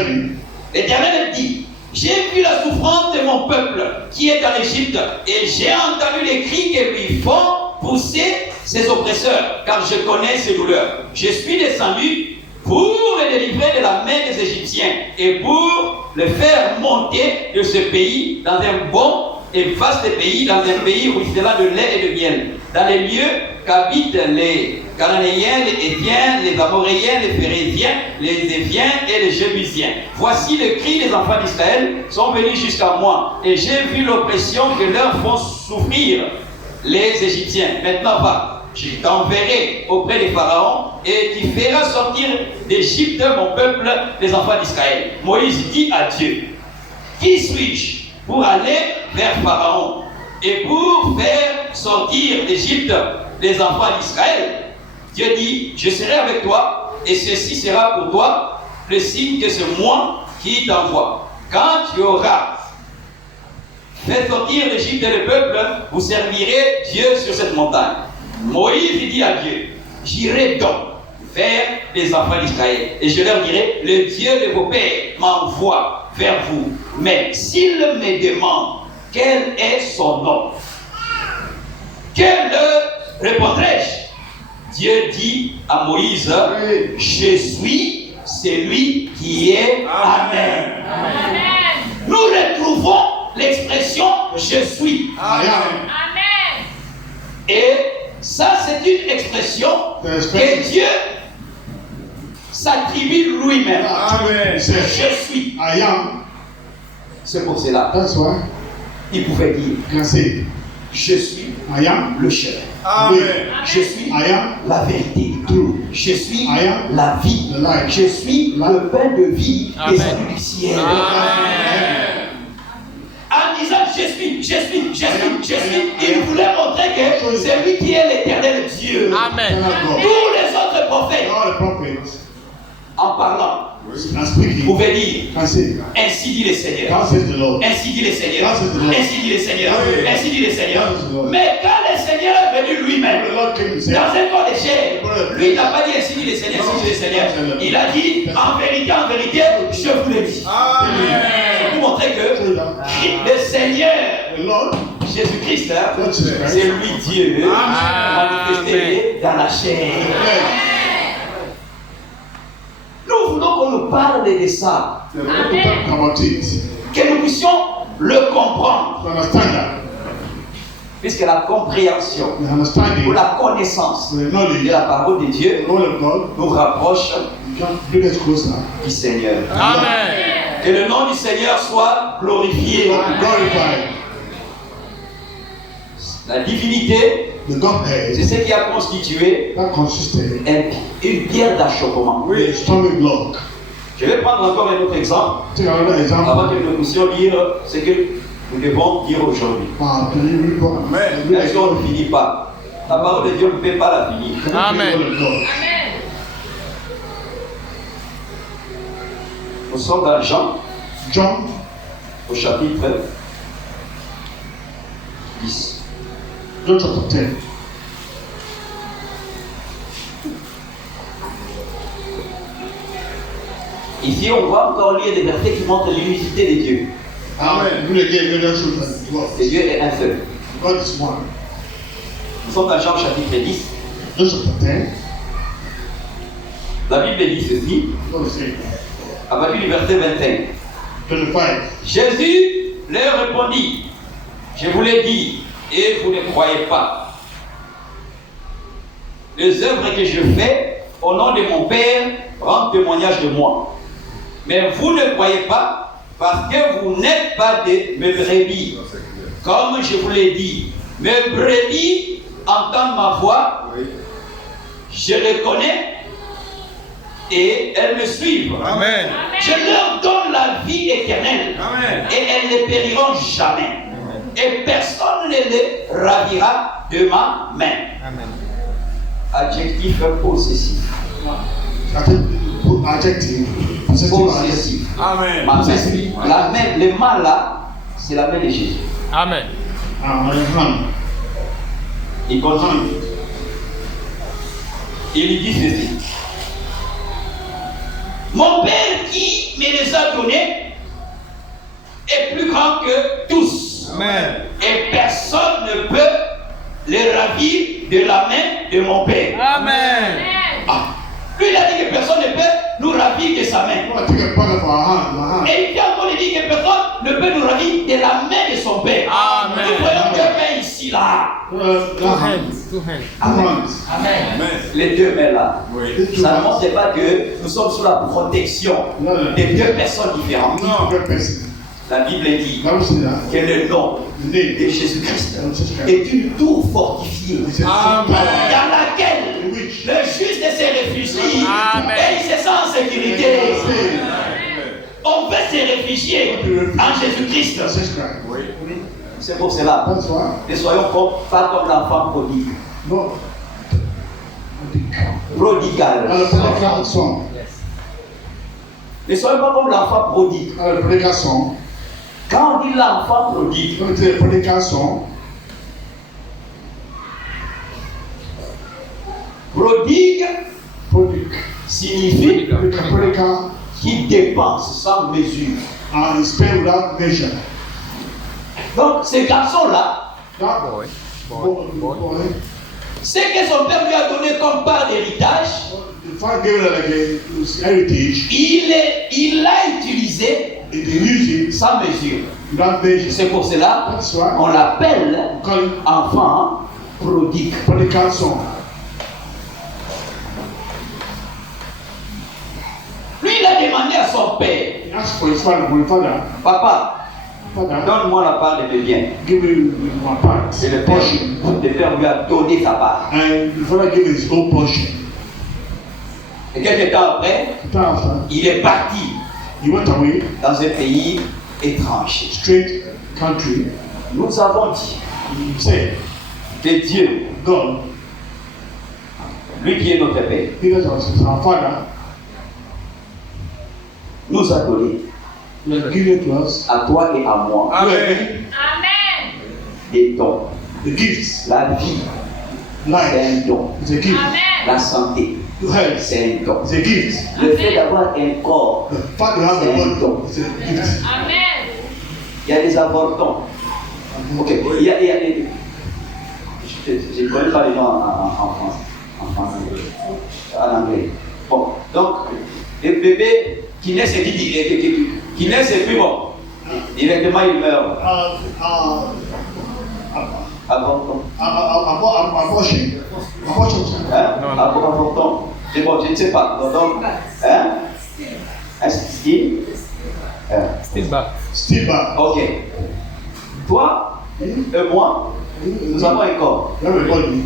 L'Éternel dit, j'ai vu la souffrance de mon peuple qui est en Égypte et j'ai entendu les cris que lui font pousser ses oppresseurs, car je connais ses douleurs. Je suis descendu pour le délivrer de la main des Égyptiens et pour le faire monter de ce pays dans un bon et vaste pays, dans un pays ruisselant de lait et de miel, dans les lieux qu'habitent les Cananéens, les Héthiens, les Amoréens, les Phérésiens, les Éviens et les Jébusiens. Voici les cris des enfants d'Israël sont venus jusqu'à moi, et j'ai vu l'oppression que leur font souffrir les Égyptiens. Maintenant va, je t'enverrai auprès des pharaons, et tu feras sortir d'Égypte mon peuple, les enfants d'Israël. Moïse dit à Dieu, qui suis-je pour aller vers Pharaon et pour faire sortir d'Égypte les enfants d'Israël? Dieu dit, je serai avec toi, et ceci sera pour toi le signe que c'est moi qui t'envoie. Quand tu auras fait sortir d'Égypte le peuple, vous servirez Dieu sur cette montagne. Moïse dit à Dieu, j'irai donc vers les enfants d'Israël, et je leur dirai, le Dieu de vos pères m'envoie vers vous. Mais s'il me demande quel est son nom, que leur répondrai-je? Dieu dit à Moïse, je suis celui qui est. Amen. Amen. Nous retrouvons l'expression je suis. Amen. Et ça, c'est une expression que Dieu s'attribue lui-même. Je suis. C'est pour cela. Il pouvait dire, je suis le chemin. Je suis la vérité. Je suis la vie. Je suis le pain de vie et salut du ciel. En disant je suis, il voulait montrer que c'est lui qui est l'éternel Dieu. Amen. Tous les autres prophètes, en parlant, pouvaient dire, ainsi dit le Seigneur, ainsi dit le Seigneur, ainsi dit le Seigneur, ainsi dit le Seigneur. Mais quand le Seigneur Seigneur est venu lui-même. Dans un corps de chair. Lui, il n'a pas dit ainsi, dit le Seigneur, si le Seigneur. Il a dit, en vérité, je vous l'ai dit. C'est pour montrer que le Seigneur, Jésus-Christ, c'est lui Dieu, manifesté dans la chair. Nous voulons qu'on nous parle de ça. Que nous puissions le comprendre. Puisque la compréhension ou la connaissance de la parole de Dieu nous rapproche du Seigneur. Amen. Que le nom du Seigneur soit glorifié. La divinité, c'est ce qui a constitué une pierre d'achoppement. Je vais prendre encore un autre exemple avant que nous puissions lire ce que nous devons dire aujourd'hui. Est-ce qu'on ne finit pas? La parole de Dieu ne peut pas la finir. Amen. Nous sommes dans Jean, au chapitre 10. John chapter 10. Ici, on va encore lire des versets qui montrent l'unicité de Dieu. Amen. Que Dieu est un seul. God is one. Nous sommes dans Jean chapitre 10. John chapter 10. La Bible dit ceci, à partir du verset 25. 25. Jésus leur répondit, je vous l'ai dit, et vous ne croyez pas. Les œuvres que je fais au nom de mon Père rendent témoignage de moi. Mais vous ne croyez pas parce que vous n'êtes pas de mes brebis. Comme je vous l'ai dit, mes brebis entendent ma voix, je les connais et elles me suivent. Amen. Je leur donne la vie éternelle. Amen. Et elles ne périront jamais. Et personne ne les ravira de ma main. Amen. Adjectif possessif. Adjectif. Possessif. Amen. La main, le mal là, c'est la main de Jésus. Amen. Il continue. Il dit ceci. Mon Père qui me les a donnés est plus grand que tous. Amen. Et personne ne peut les ravir de la main de mon Père. Amen. Ah. Lui, il a dit que personne ne peut nous ravir de sa main. Et il vient encore de dire que personne ne peut nous ravir de la main de son Père. Amen. Nous voyons deux mains ici, là. Two hands. Amen. Amen. Les deux mains là. Oui. Ça ne montre pas que nous sommes sous la protection de deux personnes différentes. Non. La Bible dit que le nom de Jésus-Christ est une tour fortifiée dans laquelle le juste se réfugie et il se sent en sécurité. On veut se réfugier en Jésus-Christ. C'est pour cela. Ne soyons pas comme l'enfant prodigue. Prodigal. Ne soyons pas comme l'enfant prodigue. Quand on dit l'enfant prodigue, prodigue signifie qui dépense sans mesure. Donc, ce garçon-là, ce que son père lui a donné comme part d'héritage, il l'a utilisé sans mesure. C'est pour cela qu'on l'appelle enfant prodigue. Lui, il a demandé à son père, papa, donne-moi la part de mes biens. Et le père lui a donné sa part. Et quelques temps après, il est parti dans un pays étranger. Nous avons dit que Dieu, lui qui est notre Père, nous a donné à toi et à moi des dons. The gifts. La vie, c'est Life. un don. It's a gift. La santé, Health. c'est un don. It's a gift. Le fait d'avoir un corps, The fact you have a body. It's a gift. il y a des avortons. Ok, il y a des. Je ne connais pas les noms en français, en anglais. Bon, donc, les bébés qui naissent et qui naissent et puis bon, directement ils meurent. Avorton. Abortion. Hein? Avorton. C'est bon, je ne sais pas. Donc, hein? Still back. Still back. Ok. Toi et moi, nous avons un corps. You have a body.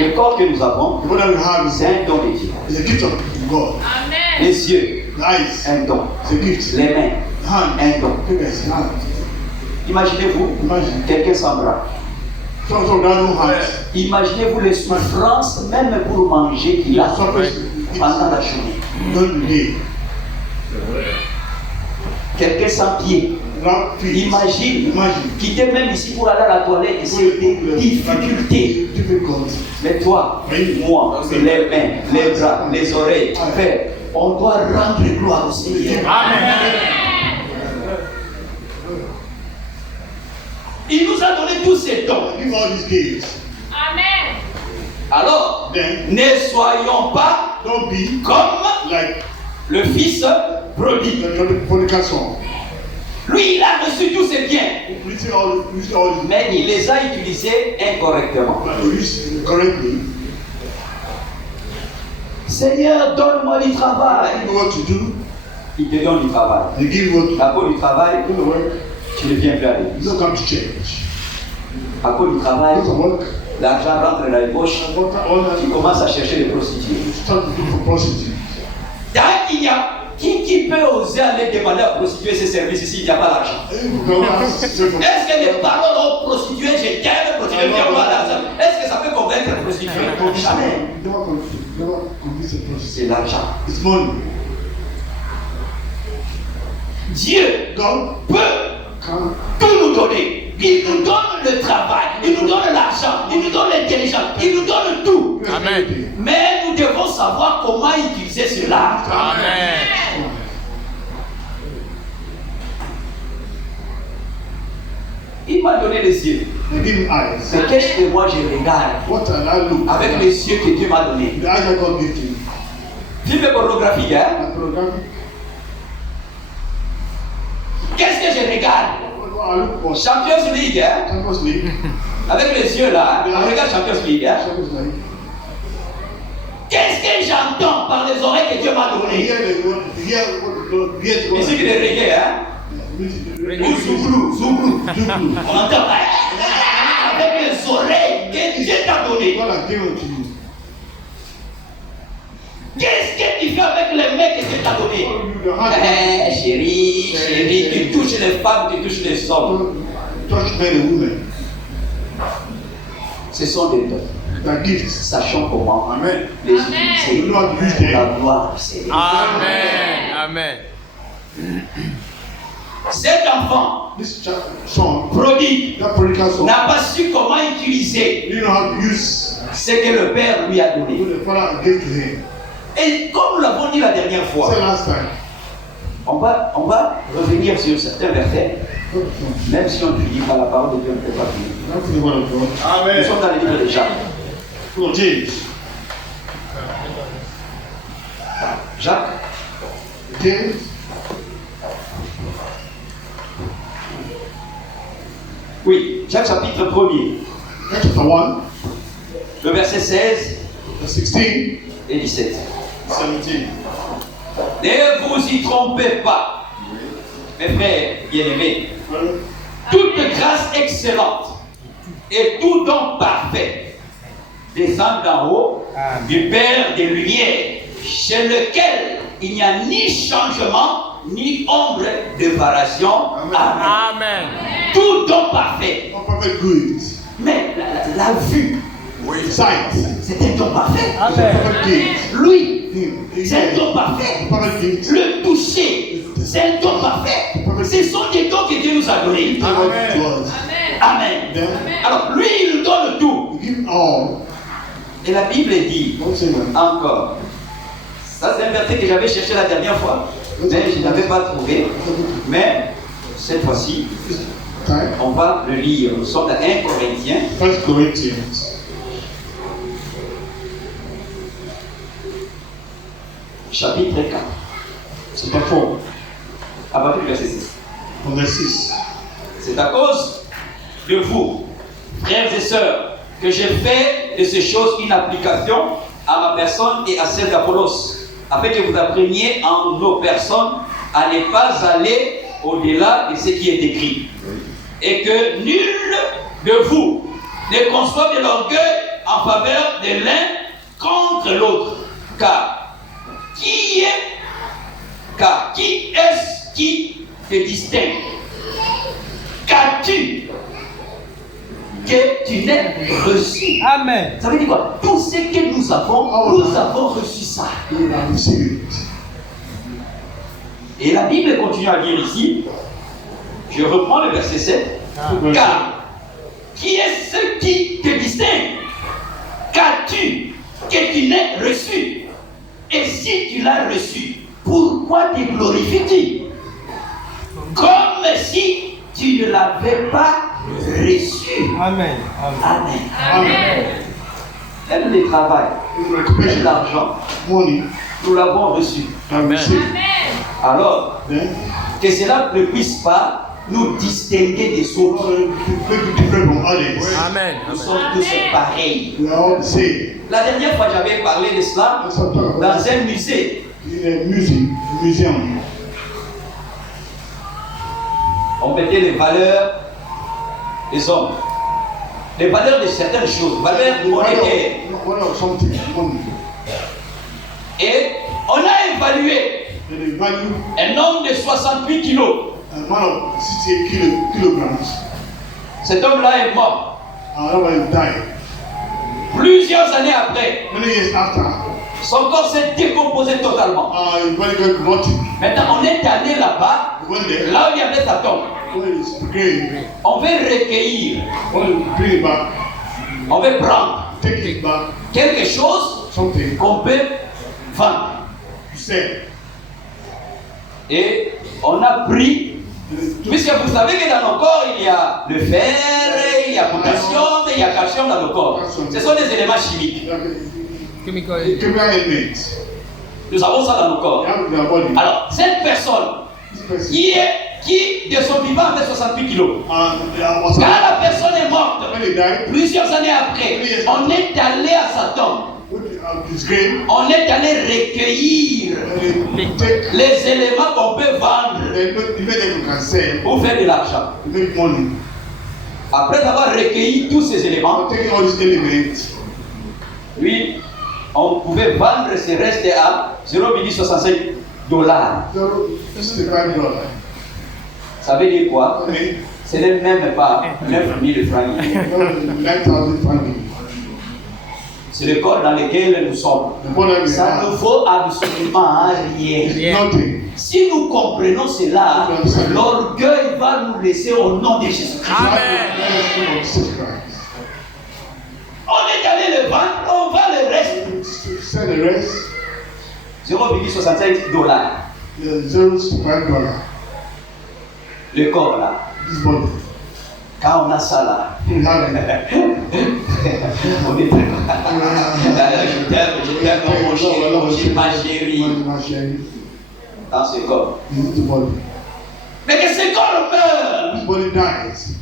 Le corps que nous avons, The body that we have c'est un don de Dieu. is a gift of God. Les yeux, The eyes. un don. It's a gift. Les mains, Hand. un don. Fingers. Hand. Imaginez-vous, Imagine. quelqu'un sans bras. Some without no hands. Imaginez-vous les souffrances, même pour manger qu'il a Suffering. pendant la journée. Don't be Quelqu'un sans pied. without feet. Imagine, Imagine. quitter même ici pour aller à la toilette, c'est des difficultés. Difficult. Mais toi, moi, les mains, les bras, les oreilles, Père, on doit rendre gloire au Seigneur. Il nous a donné tous ces dons. Give all these gifts. Alors, Then ne soyons pas don't be comme like le fils prodigue. the prodigal son. Lui, il a reçu tous ses biens, You see all these, mais il les a utilisés incorrectement. but you use it correctly. Seigneur, donne-moi du You travail. know what to do. Il te donne du travail. They give you what to À cause du travail, do. The work. tu ne viens plus à You l'église. don't come to church. À cause du travail, You don't work. l'argent rentre dans les poches. All that Tu commences à chercher des prostituées. you start to look for prostitutes. D'ailleurs, il y a qui peut oser aller demander à prostituer ses services ici, il n'y a pas d'argent. You go ask for Est-ce que les paroles aux prostituées, je t'aime, prostituée, viens voir l'argent, est-ce que ça peut convaincre les prostituées? Jamais. never convince a prostitute. C'est l'argent. It's money. Dieu God peut can tout nous donner. Il nous donne le travail, il nous donne l'argent, il nous donne l'intelligence, il nous donne tout. Amen. Mais nous devons savoir comment utiliser cela. Amen. Il m'a donné les yeux. they give him eyes. Mais qu'est-ce que moi je regarde What can I look avec les yeux que Dieu m'a donnés? The eyes that God gives him. Film pornographique, hein? And pornography. Qu'est-ce que je regarde? What I look for. Champions League, hein? Champions League. Avec les yeux là, hein? On regarde Champions League, hein? Champions League. Qu'est-ce que j'entends par les oreilles que Dieu m'a données? Musique de reggae, hein? Ou zouglou, zouglou. On entend, hein? Avec les oreilles que Dieu t'a données. Qu'est-ce que tu fais avec les mecs que Dieu t'a donnés? Eh, chérie, chérie, tu touches les femmes, tu touches les hommes. Ce sont des dons. Sachons comment les utiliser pour la gloire du Seigneur. Amen. Amen. Cet enfant prodigue n'a pas su comment utiliser ce que le Père lui a donné. Et comme nous l'avons dit la dernière fois, on va revenir sur certains versets, même si on ne finit pas la parole de Dieu, on ne peut pas finir. Nous sommes dans le livre de Jacques. Jacques. Oui, Jacques chapitre 1er. Le verset 16 et 17. Ne vous y trompez pas, mes frères bien-aimés. Toute grâce excellente et tout don parfait descend d'en haut du Père des Lumières, chez lequel il n'y a ni changement ni ombre de variation. Amen. Amen. Tout don parfait. Mais la vue, c'est un don parfait. Lui, c'est un don parfait. Le toucher, c'est un don parfait. Ce sont des dons que Dieu nous a donnés. Amen. Then Alors lui, il donne tout. you give all. Et la Bible dit Don't say that. encore. Ça, c'est un verset que j'avais cherché la dernière fois, mais je n'avais pas trouvé. Mais cette fois-ci, Time. on va le lire. Nous sommes dans 1 Corinthiens, 1 Corinthians chapitre 4, chapter 4, à partir du verset 6. from verse 6. C'est à cause de vous, frères et sœurs, que j'ai fait de ces choses une application à ma personne et à celle d'Apollos, afin que vous appreniez en nos personnes à ne pas aller au-delà de ce qui est écrit. Et que nul de vous ne conçoive de l'orgueil en faveur de l'un contre l'autre. Car qui est-ce qui te distingue? Qu'as-tu que tu n'aies reçu? Amen. Ça veut dire quoi? Tout ce que nous avons reçu ça. You have received it. Et la Bible continue à dire ici, je reprends le verset 7, car qui est ce qui te distingue? Qu'as-tu que tu n'aies reçu? Et si tu l'as reçu, pourquoi te glorifies-tu? Comme si tu ne l'avais pas reçu. Amen. Amen. Amen. Même le travail, même Occupation, l'argent, money, nous l'avons reçu. have received. Alors, Then, que cela ne puisse pas nous distinguer des autres. make you different from others. Amen. Nous sommes tous pareils. We are all the same. La dernière fois, j'avais parlé de cela Let's talk about dans un musée. in a museum. On mettait les valeurs des hommes, les valeurs de certaines choses, valeurs monétaires. What of something, money. Et on a évalué And the value, un homme de 68 kilos. a man of 68 kilograms. Cet homme-là est mort. That man died. Plusieurs années après, Many years after, son corps s'est décomposé totalement. his body got rotten. Maintenant, on est allé là-bas, One day, là où il y avait sa tombe. when it's grave, On veut recueillir, when you bring it back, on veut prendre take it back, quelque chose something qu'on peut vendre. you sell. Et on a pris, puisque vous savez que dans nos corps, il y a le fer, il y a potassium, il y a calcium dans nos corps. Ce sont des éléments chimiques. Chemical. Chemical elements. Nous avons ça dans nos corps. They have in their body. Alors, cette personne This person, qui de son vivant avait 68 kilos, was quand la personne est morte, when he died, plusieurs années après, on est allé à sa tombe, when his grave, on est allé recueillir and they take, les éléments qu'on peut vendre they make them you can sell, pour faire de l'argent. to make money. Après avoir recueilli tous ces éléments, Taking all these elements, lui, on pouvait vendre ses restes à 0,65 $. so this is the $5. Ça veut dire quoi? Okay, Ce n'est même pas 9 000 francs. 9,000 francs. C'est le corps dans lequel nous sommes. The body we Ça ne have, vaut absolument rien. nothing. Si nous comprenons cela, l'orgueil va nous laisser au nom de Jésus-Christ. Amen. On est allé le vendre, on vend le reste. Sell the rest, 0,65 $. $0.5. Le corps là. This body. Quand on a ça là, You have it. on est très je t'aime comme mon chéri, ma chérie, My chérie. dans ce corps. This is the body. Mais que ce corps meurt, This body dies.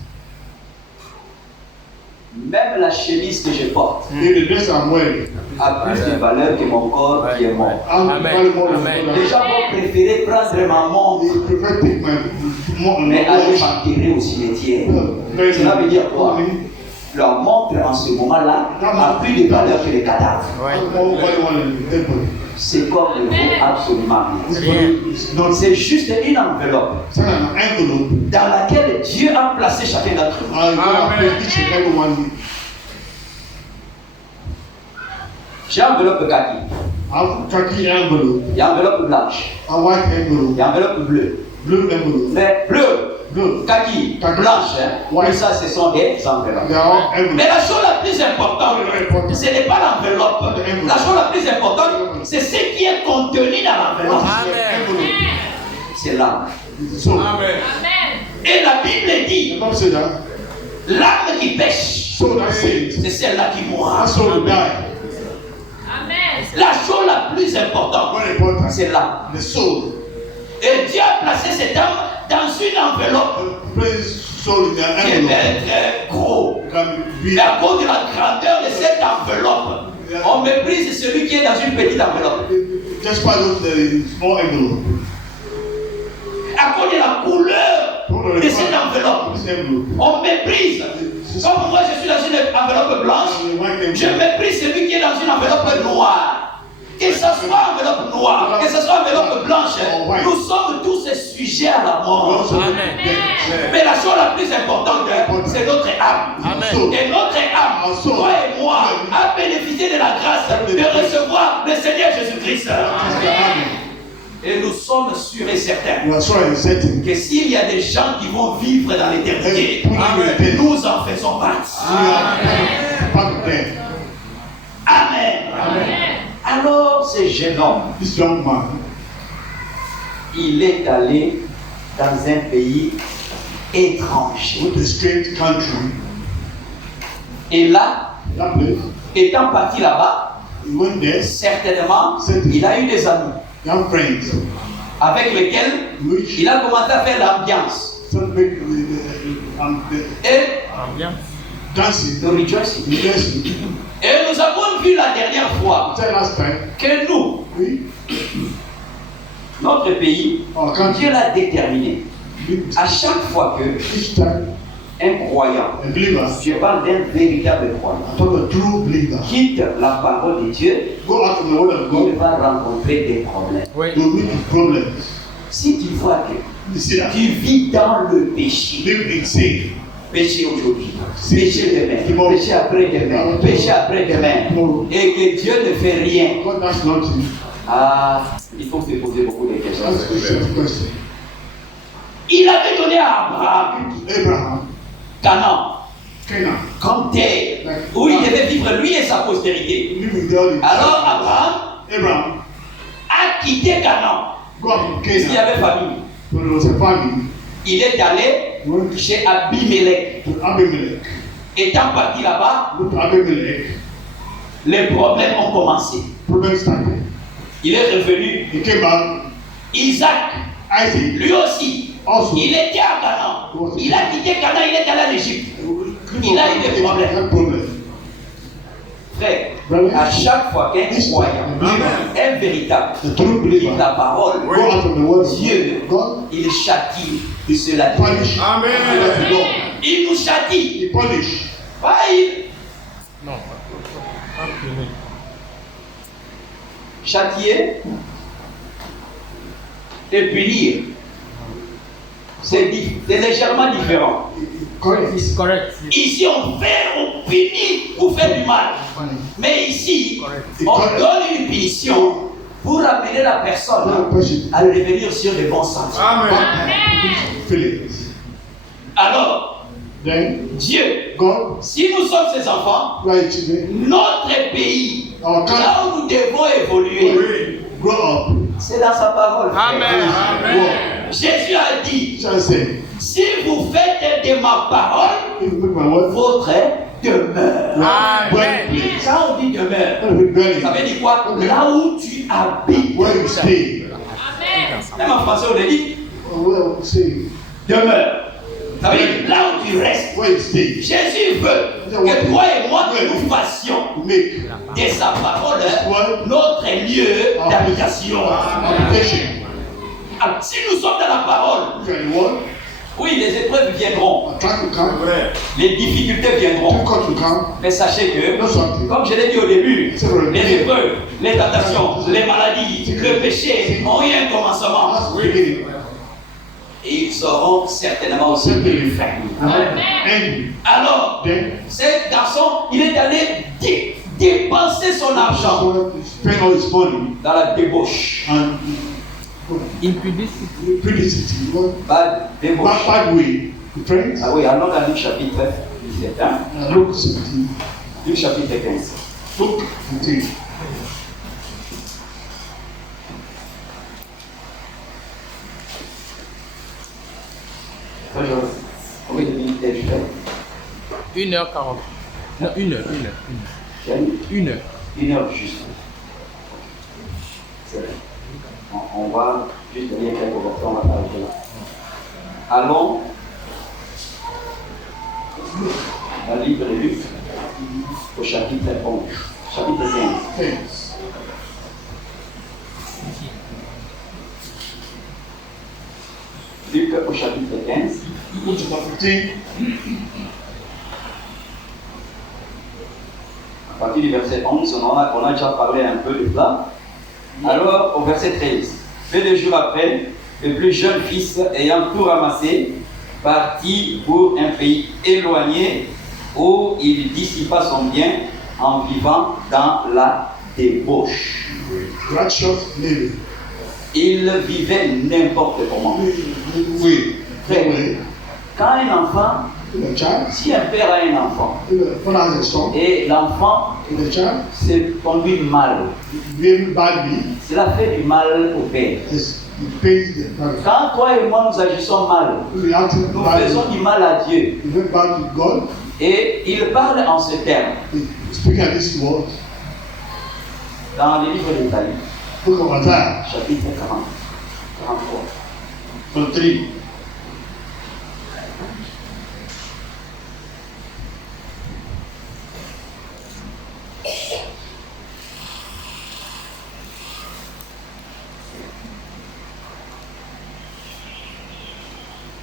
même la chemise que je porte In the dress I'm wearing, a plus de valeur que mon corps qui est mort. I'm Amen. very more Amen. Les gens vont préférer prendre ma montre, They prefer take my mais aller watch. m'enterrer au cimetière. Very Cela veut dire quoi? money. Leur montre en ce moment-là a plus de valeur que les cadavres. More money than the dead body. Ce corps ne vaut absolument This rien. body is Donc not. c'est juste une enveloppe It's an envelope. dans laquelle Dieu a placé chacun d'entre nous. I go and pay each and every one. J'ai enveloppe kaki, I have khaki envelope, il y a enveloppe blanche, a white il envelope, y a enveloppe bleue. blue envelope. Mais bleu, Kaki, blanche, hein. Ça, ce sont des enveloppes. Mais la chose la plus importante, ce n'est pas l'enveloppe. La chose la plus importante, c'est ce qui est contenu dans l'enveloppe. C'est l'âme. Et la Bible dit, l'âme qui pêche, c'est celle-là qui mourra. La chose la plus importante, c'est l'âme. Et Dieu a placé cette âme dans une enveloppe qui est très gros. Mais à cause de la grandeur de cette enveloppe, on méprise celui qui est dans une petite enveloppe. À cause de la couleur de cette enveloppe, on méprise. Comme moi je suis dans une enveloppe blanche, je méprise celui qui est dans une enveloppe noire. Que ce soit enveloppe noire, que ce soit enveloppe blanche, nous sommes tous sujets à la mort. Mais la chose la plus importante, c'est notre âme. Et notre âme, toi et moi, a bénéficié de la grâce de recevoir le Seigneur Jésus-Christ. Et nous sommes sûrs et certains que s'il y a des gens qui vont vivre dans l'éternité, nous en faisons partie. Amen. Alors, ce jeune homme, il est allé dans un pays étranger. Et là, étant parti là-bas, certainement, il a eu des amis avec lesquels il a commencé à faire l'ambiance. Et rejoicing. Et nous avons vu la dernière fois que nous, notre pays, Dieu l'a déterminé. À chaque fois que un croyant, je parle d'un véritable croyant, quitte la parole de Dieu, il va rencontrer des problèmes. Si tu vois que tu vis dans le péché, péché aujourd'hui, péché demain, péché après-demain, péché après-demain, et que Dieu ne fait rien, il faut se poser beaucoup de questions. Il avait donné à Abraham Canaan comme terre où il devait vivre lui et sa postérité. Alors Abraham a quitté Canaan parce qu'il y avait famille. Il est allé chez Abimelech. Étant parti là-bas, les problèmes ont commencé. Il est revenu. Isaac, lui aussi, il était à Canaan. Il a quitté Canaan, il est allé en Égypte. Il a eu des problèmes. Frère, à chaque fois qu'un croyant, un véritable, lit la parole, Dieu, il châtie cela. Il nous châtie. Pas il. Non. Châtier et punir, c'est légèrement différent. Correct. Ici, on punit pour faire du mal. Mais ici, on donne une punition pour amener la personne à revenir sur les bons sens. Alors, Dieu, si nous sommes ses enfants, notre pays, là où nous devons évoluer, c'est dans sa parole. Jésus a dit, si vous faites de ma parole votre demeure. Quand on dit demeure, ça veut dire quoi? Là où tu habites. Même en français on dit demeure. Ça veut dire là où tu restes. Jésus veut que toi et moi que nous fassions de sa parole notre lieu d'habitation. Si nous sommes dans la parole, oui, les épreuves viendront, les difficultés viendront, mais sachez que, comme je l'ai dit au début, les épreuves, les tentations, les maladies, le péché ont eu un commencement. Et ils seront certainement aussi une fin. Alors, ce garçon, il est allé dépenser son argent dans la débauche. Impudicity. Bad débauche. Bad way. Friends. Ah oui, allons dans Luc chapitre 17. Hein? Luc 17. Luc chapitre 15. Luc 15. Combien de minutes je fais? 1h40. Non, 1h. 1h juste. C'est vrai. On va juste lire quelques versets, on va s'arrêter là. Allons dans le livre de Luc au chapitre 11, chapitre 15. Luc au chapitre 15. À partir du verset 11, on a déjà parlé un peu de cela. Alors, au verset 13, peu de jours après, le plus jeune fils, ayant tout ramassé, partit pour un pays éloigné où il dissipa son bien en vivant dans la débauche. Il vivait n'importe comment. Oui. Quand un enfant, si un père a un enfant et l'enfant se conduit mal, cela fait du mal au père. Quand toi et moi nous agissons mal, nous faisons du mal à Dieu. Et il parle en ces termes. Dans le livre d'Ésaïe, chapitre 43.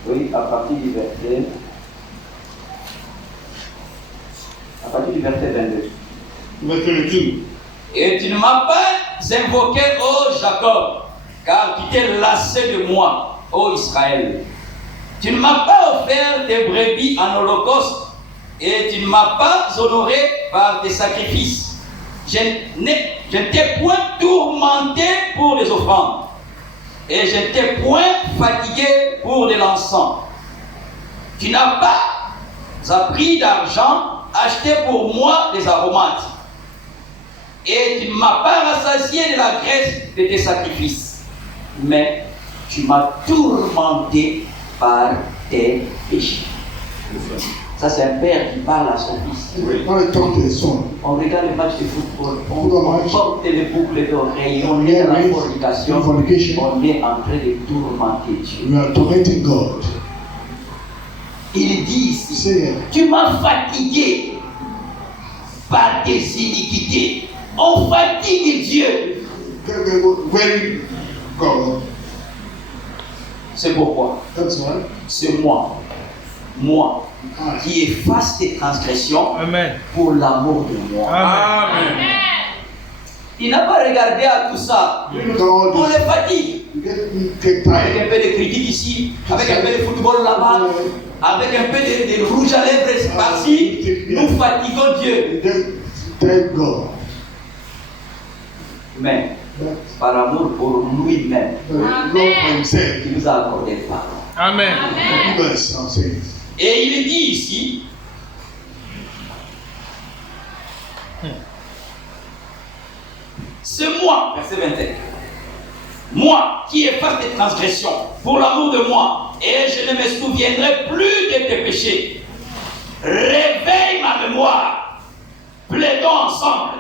Oui, à partir du verset 22. Et tu ne m'as pas invoqué, ô Jacob, car tu t'es lassé de moi, ô Israël. Tu ne m'as pas offert des brebis en holocauste, et tu ne m'as pas honoré par des sacrifices. Je ne t'ai point tourmenté pour les offrandes, et je ne t'ai point fatigué pour de l'encens. Tu n'as pas appris d'argent acheté pour moi des aromates, et tu ne m'as pas rassasié de la graisse de tes sacrifices, mais tu m'as tourmenté par tes péchés. Ça, c'est un père qui parle à son fils. On regarde le match de football, on porte les boucles d'oreilles, on est dans la fornication, on est en train de tourmenter Dieu. Il dit ici, tu m'as fatigué par tes iniquités. On fatigue Dieu. C'est pourquoi c'est moi qui efface tes transgressions. Amen. Pour l'amour de moi. Amen. Il n'a pas regardé à tout ça. On les fatigue. Avec un peu de critique ici, avec un peu de football là-bas, avec un peu de rouge à lèvres par-ci, nous fatiguons Dieu. Mais par amour pour lui-même, il nous a accordé le pardon. Amen. Et il dit ici, c'est moi, verset 21, moi qui efface tes transgressions pour l'amour de moi, et je ne me souviendrai plus de tes péchés. Réveille ma mémoire, plaidons ensemble,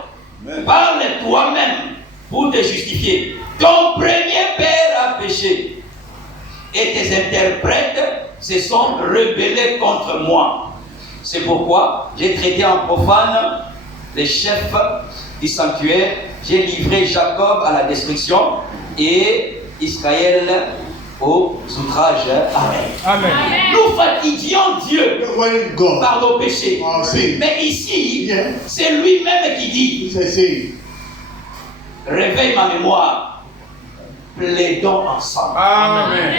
parle toi-même pour te justifier. Ton premier père a péché, et tes interprètes se sont rebellés contre moi. C'est pourquoi j'ai traité en profane les chefs du sanctuaire, j'ai livré Jacob à la destruction et Israël aux outrages. Amen. Amen. Nous fatiguions Dieu par nos péchés. Mais ici, c'est lui-même qui dit, réveille ma mémoire, plaidons ensemble. Amen.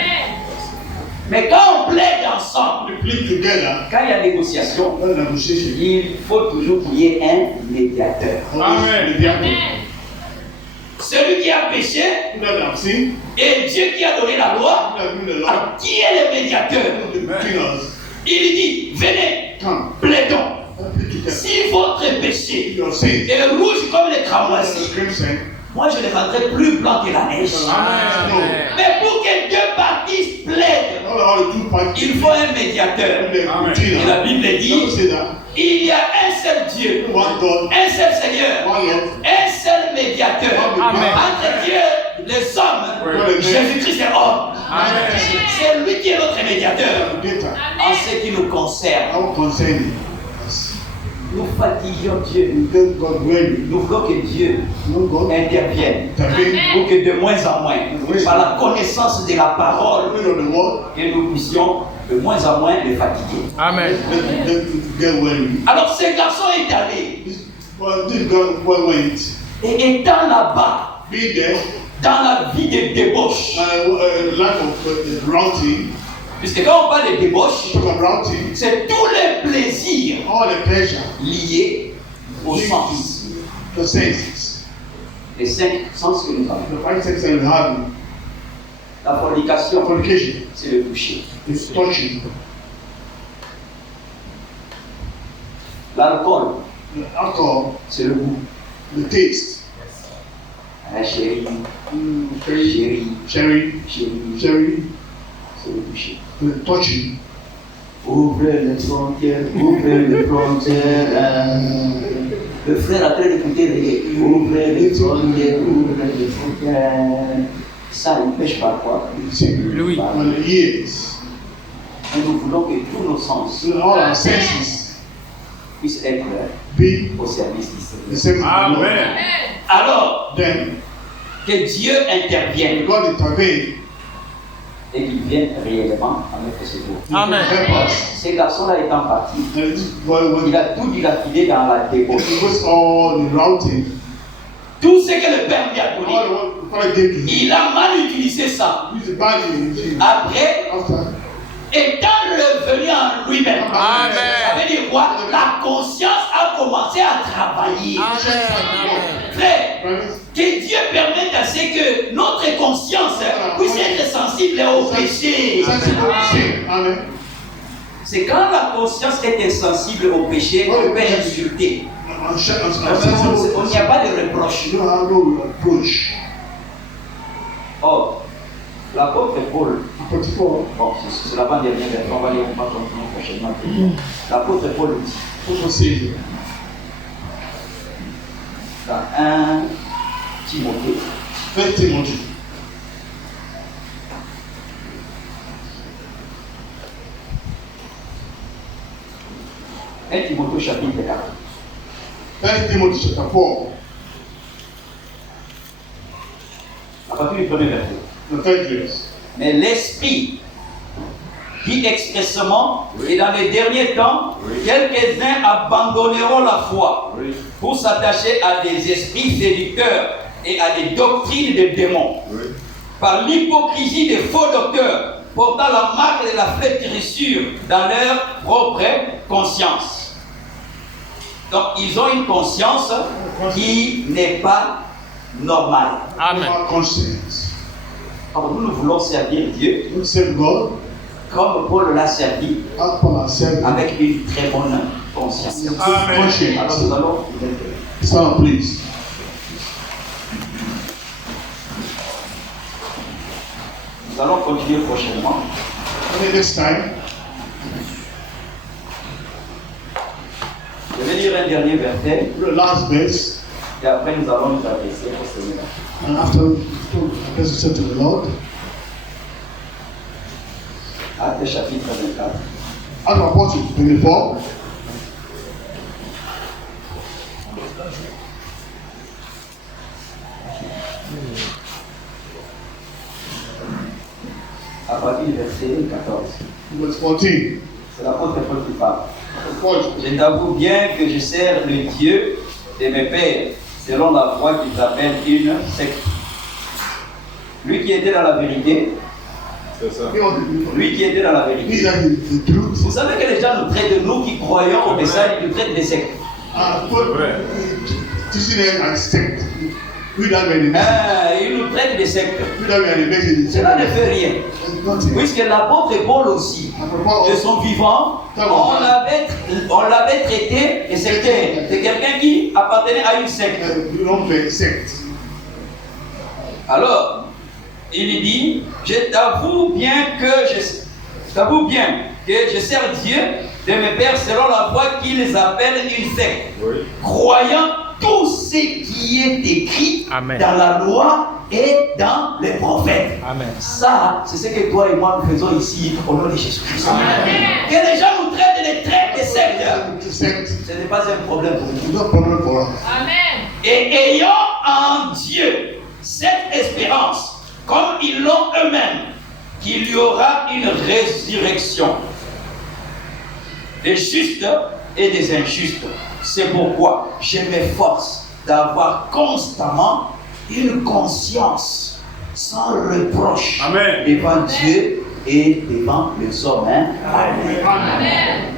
Mais quand on plaide ensemble, quand il y a négociation, il faut toujours qu'il y ait un médiateur. Amen. Celui qui a péché et Dieu qui a donné la loi, alors qui est le médiateur? Il dit, venez, plaidons. Si votre péché est rouge comme les cramoisis, moi je les rendrai plus blancs que la neige. Mais pour que deux parties plaident, il faut un médiateur. Et la Bible dit, il y a un seul Dieu, un seul Seigneur, un seul médiateur entre Dieu, les hommes, Jésus-Christ est homme. C'est lui qui est notre médiateur. En ce qui nous concerne, nous fatiguons Dieu. Nous voulons que Dieu intervienne pour que de moins en moins, par la connaissance de la parole, que nous puissions de moins en moins les fatiguer. Amen. Alors ce garçon est allé. Et étant là-bas, dans la vie de débauche, puisque quand on parle de débauche, c'est tous les plaisirs liés au sens. Les 5 sens que nous avons. La fornication, c'est le toucher. L'alcool, c'est le goût. The taste. Chérie, Cherry. c'est le toucher. The touching. Ouvre les frontières, Le frère a train d'écouter ouvre les frontières. Ça empêche parfois. Louis. Mais nous voulons que tous nos sens All our senses puissent être be au service du the Seigneur. same as the Lord. Amen. Alors, Then que Dieu intervienne God intervene et qu'il vienne réellement à notre secours. Amen. help us. Ces garçons-là étant partis, And this boy il went a tout dilapidé dans la débauche. it was all the routing. Tout ce que le Père lui a donné, All the Father gave to him. il a mal utilisé ça. Use the body in Jesus. Après, After étant revenu en lui-même, Amen. ça veut dire quoi? La conscience a commencé à travailler. Frère, brothers, que Dieu permette à ce que notre conscience puisse être sensible au péché. sensible to sin. Amen. C'est quand la conscience est insensible au péché qu'on peut insulter. On n'y a pas de reproche. You don't have no approach. Or, l'apôtre Paul, Apocryphal. bon, c'est la dernière version, on va continuer prochainement. L'apôtre Paul dit, Also says dans 1 Timothée, 1 Timothy. chapitre 4. 1 Timothy chapter 4. À partir du premier verset. The third verse. Mais l'Esprit dit expressément, et dans les derniers temps, quelques-uns abandonneront la foi pour s'attacher à des esprits séducteurs et à des doctrines de démons. Par l'hypocrisie des faux docteurs, portant la marque de la flétrissure dans leur propre conscience. Donc, ils ont une conscience qui n'est pas normale. Amen. Our conscience. Alors, nous voulons servir Dieu We serve God comme Paul l'a servi, as Paul has served. avec une très bonne conscience. Amen. Alors, Conscience. nous allons Stand, please. Nous allons continuer prochainement. Okay, next time, Je vais lire un dernier verset the last verse, et après nous allons nous adresser au Seigneur. and after let's listen to the Lord. Actes chapitre 24. Acts of Apostles 24. À partir du verset 14. Verse 14. C'est l'apôtre Paul qui parle. Paul, Je t'avoue bien que je sers le Dieu de mes pères, selon la foi qui s'appelle une secte. Lui qui était dans la vérité, lui qui était dans la vérité. these are the truth. Vous savez que les gens nous traitent de nous qui croyons au message, ils nous traitent de sectes. Paul, teaching them and sect. Il nous traite de sectes. Cela ne fait rien. Puisque l'apôtre Paul aussi, de son vivant, on l'avait traité de sectaire. C'est quelqu'un qui appartenait à une secte. Alors, il dit, je t'avoue bien que je sers Dieu de mes pères selon la foi qu'ils appellent une secte, croyant tout ce qui est écrit dans la loi et dans les prophètes. Amen. Ça, c'est ce que toi et moi nous faisons ici au nom de Jésus-Christ. Que les gens nous traitent de traite de secte, ce n'est pas un problème pour nous. Amen. Et ayant en Dieu cette espérance, comme ils l'ont eux-mêmes, qu'il y aura une résurrection des justes et des injustes. C'est pourquoi je m'efforce d'avoir constamment une conscience sans reproche devant Dieu et devant les hommes. Amen. Amen.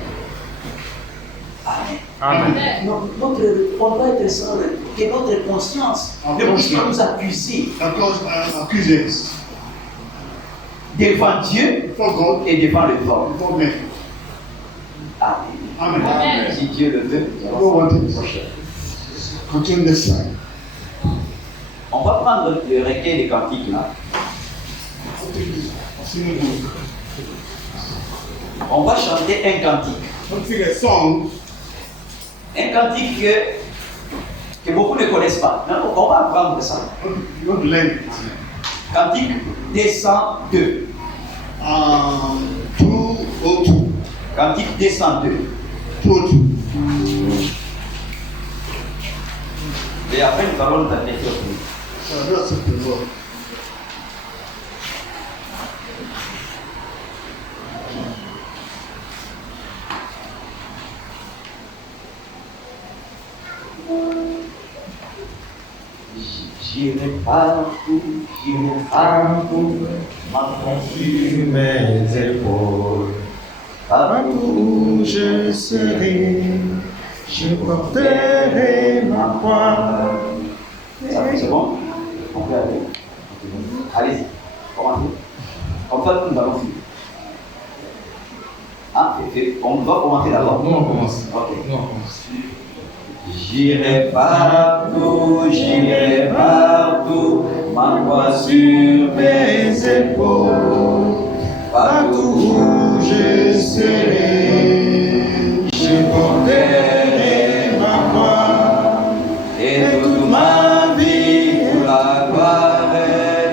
Amen. On doit être sans que notre conscience ne puisse pas nous accuser. Devant Dieu et devant les hommes. Amen. Amen. Si Dieu le veut, on va prendre le recueil des cantiques là. On va chanter un cantique. Un cantique que beaucoup ne connaissent pas. On va apprendre ça. Cantique 202. Cantique 202. Et après, nous allons nous adresser au Christ. J'irai partout, ma main sur mes épaules. Partout où je serai, je porterai ma croix. C'est bon? On peut aller. Allez-y, commencez. En fait, nous allons finir. Ah, on doit commencer d'abord. Non, on commence. Ok. Non, on commence. J'irai partout, ma croix sur mes épaules. Partout où je serai, je porterai ma croix. Et toute ma vie pour la gloire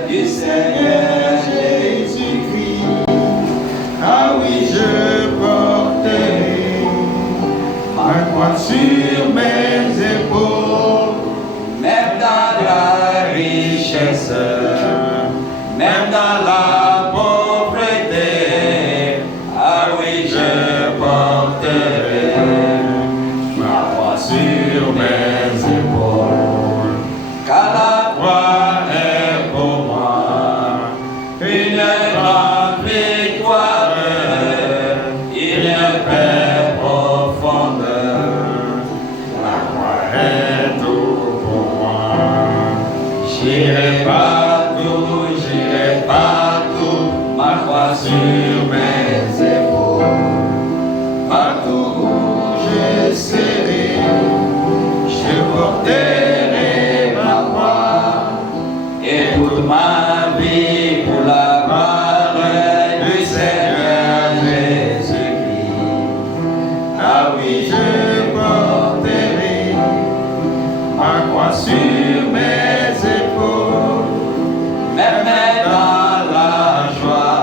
du Seigneur Jésus-Christ. Ah oui, je porterai ma croix sur mes épaules. Même dans la richesse, même dans la pauvreté, ah oui, je porterai ma croix sur mes épaules. Car la croix est pour moi une grande victoire, une paix profonde. La croix est tout pour moi. J'irai partout, ma croix sur mes épaules. Partout où je serai, je porterai ma croix. Et toute ma vie pour la gloire du Seigneur Jésus-Christ. Ah oui, je porterai ma croix sur mes épaules. Même dans la joie,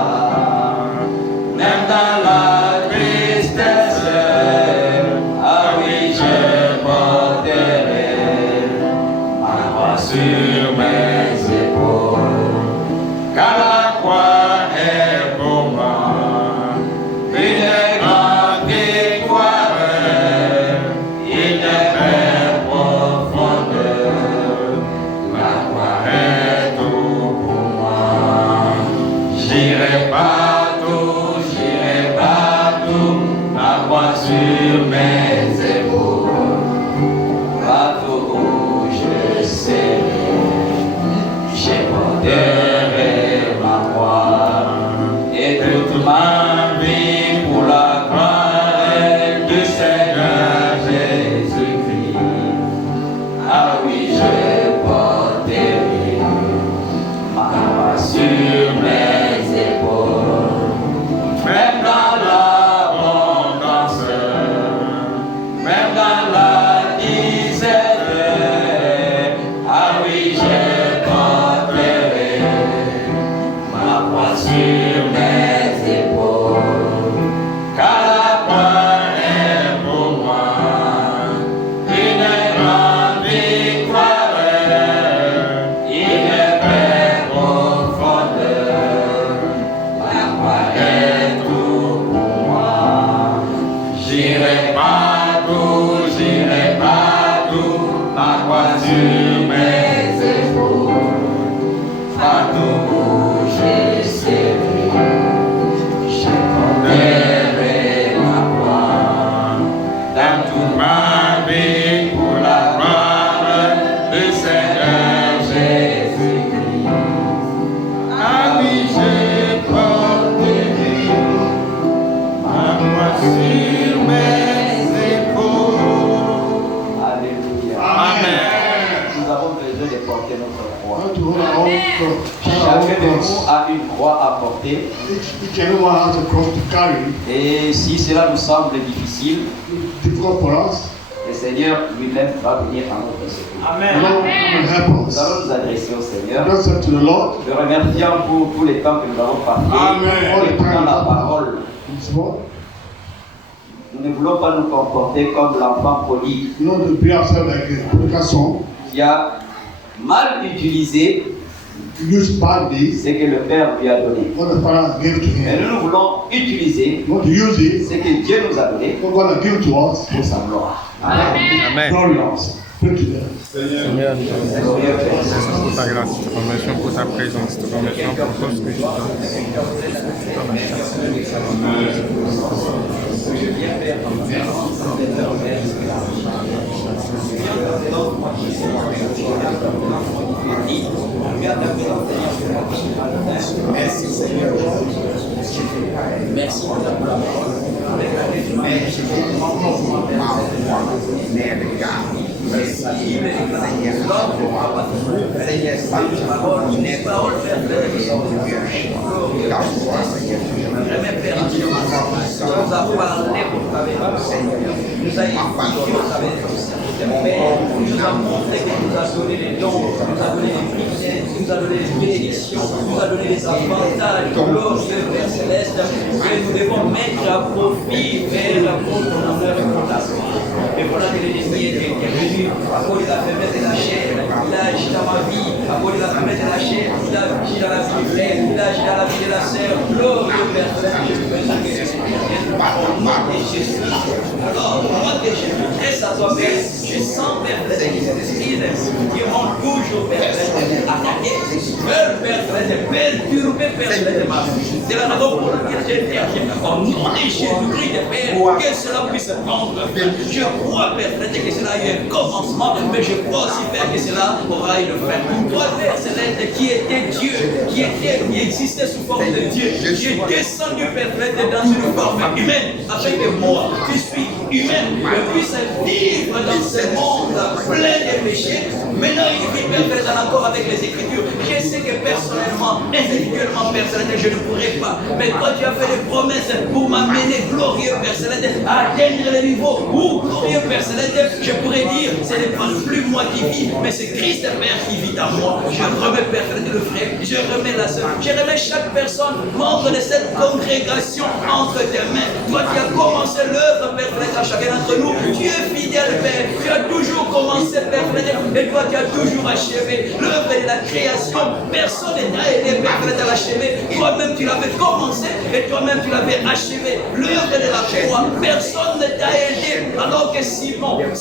même dans la tristesse, ah oui, je porterai ma croix sur mes épaules. Car la croix est pour moi une grande victoire, une paix profonde. sur mes épaules. Alléluia. Amen. Nous avons besoin de porter notre croix. want to hold our own Chacun de nous cross. a une croix à porter. Each and everyone has a cross to carry. Et si cela nous semble difficile, Difficult for us. le Seigneur lui-même va venir à notre secours. The Lord will help Nous us. allons nous adresser au Seigneur, Just say to the Lord, le remerciant pour tous les temps que nous avons passés Amen. dans la parole. His word. Nous ne voulons pas nous comporter comme l'enfant prodigue You know, to be ourselves like a prodigal son, qui a mal utilisé use badly ce que le Père lui a donné. what the Father gave to Mais him. nous voulons utiliser You want to use it, ce que Dieu nous a donné what God has given to us, pour sa gloire. Amen. glorious. Pray to them. Seigneur, nous te remercions Glorieux Père. pour ta grâce, te remercions pour ta présence, te remercions pour tout ce que tu Merci Seigneur. Merci pour ta parole. Merci nous a montré que nous a donné les dons, nous a donné les privilèges, nous a donné les bénédictions, nous a donné les avantages, glorieux Père Céleste, que nous devons mettre à profit, Père, pour ton honneur et pour ta gloire. Et voilà que l'ennemi est venu à cause de la faiblesse de la chair, il a agi dans ma vie, à cause de la faiblesse de la chair, il a agi dans la vie du frère, il a agi dans la vie de la sœur, glorieux Père Céleste, je veux que tu au nom de Jésus. Alors, au nom de Jésus, laisse à toi, Père, je sens, Père, les esprits qui vont toujours, Père, attaquer, veulent, Père, perturber, Père, ma vie. C'est la raison pour laquelle j'interviens. Au nom de Jésus-Christ, Père, que cela puisse prendre. Je crois, Père, que cela ait un commencement, mais je crois aussi, Père, que cela aura une fin. Toi, Père Céleste, qui était Dieu, qui existait sous forme de Dieu, qui est descendu, Père, dans une forme humaine, afin que moi, qui suis humain, je puisse vivre dans ce monde plein de péchés. Maintenant, il vit, Père Céleste, en accord avec les Écritures. Je sais que personnellement, individuellement, Père Céleste, je ne pourrais pas. Mais toi, tu as fait des promesses pour m'amener, glorieux Père Céleste, à atteindre le niveau où, glorieux Père Céleste, je pourrais dire, ce n'est pas plus moi qui vis, mais c'est Christ Père qui vit en moi. Je remets Père Céleste le frère, je remets la sœur, je remets chaque personne, membre de cette congrégation entre tes mains. Toi qui as commencé l'œuvre, Père Céleste, à chacun d'entre nous, tu es fidèle, Père. Tu as toujours commencé, Père Céleste, et toi tu as toujours achevé l'œuvre de la création. Personne ne t'a aidé, Père Céleste, à l'achever. Toi-même, tu l'avais commencé et toi-même, tu l'avais achevé. L'œuvre de la croix, personne ne t'a aidé. Alors que Simon de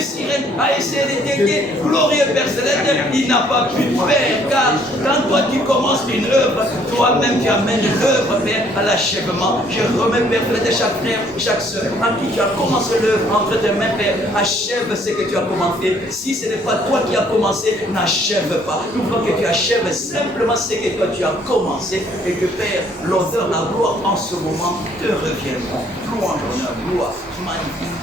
Cyrène, a essayé de t'aider. Glorieux Père Céleste, il n'a pas pu faire. Car quand toi, tu commences une œuvre, toi-même, tu amènes l'œuvre, Père, à l'achèvement. Je remets, Père Céleste, chaque frère, chaque soeur, en qui tu as commencé l'œuvre entre tes mains, Père, achève ce que tu as commencé. Si ce n'est pas toi qui as commencé, n'achève pas. Nous voulons que tu achèves simplement ce que toi tu as commencé et que Père, l'honneur, la gloire en ce moment te reviendront. Louange, honneur, gloire, magnifique.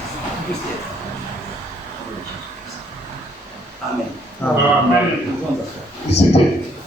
Amen. Amen. Be seated.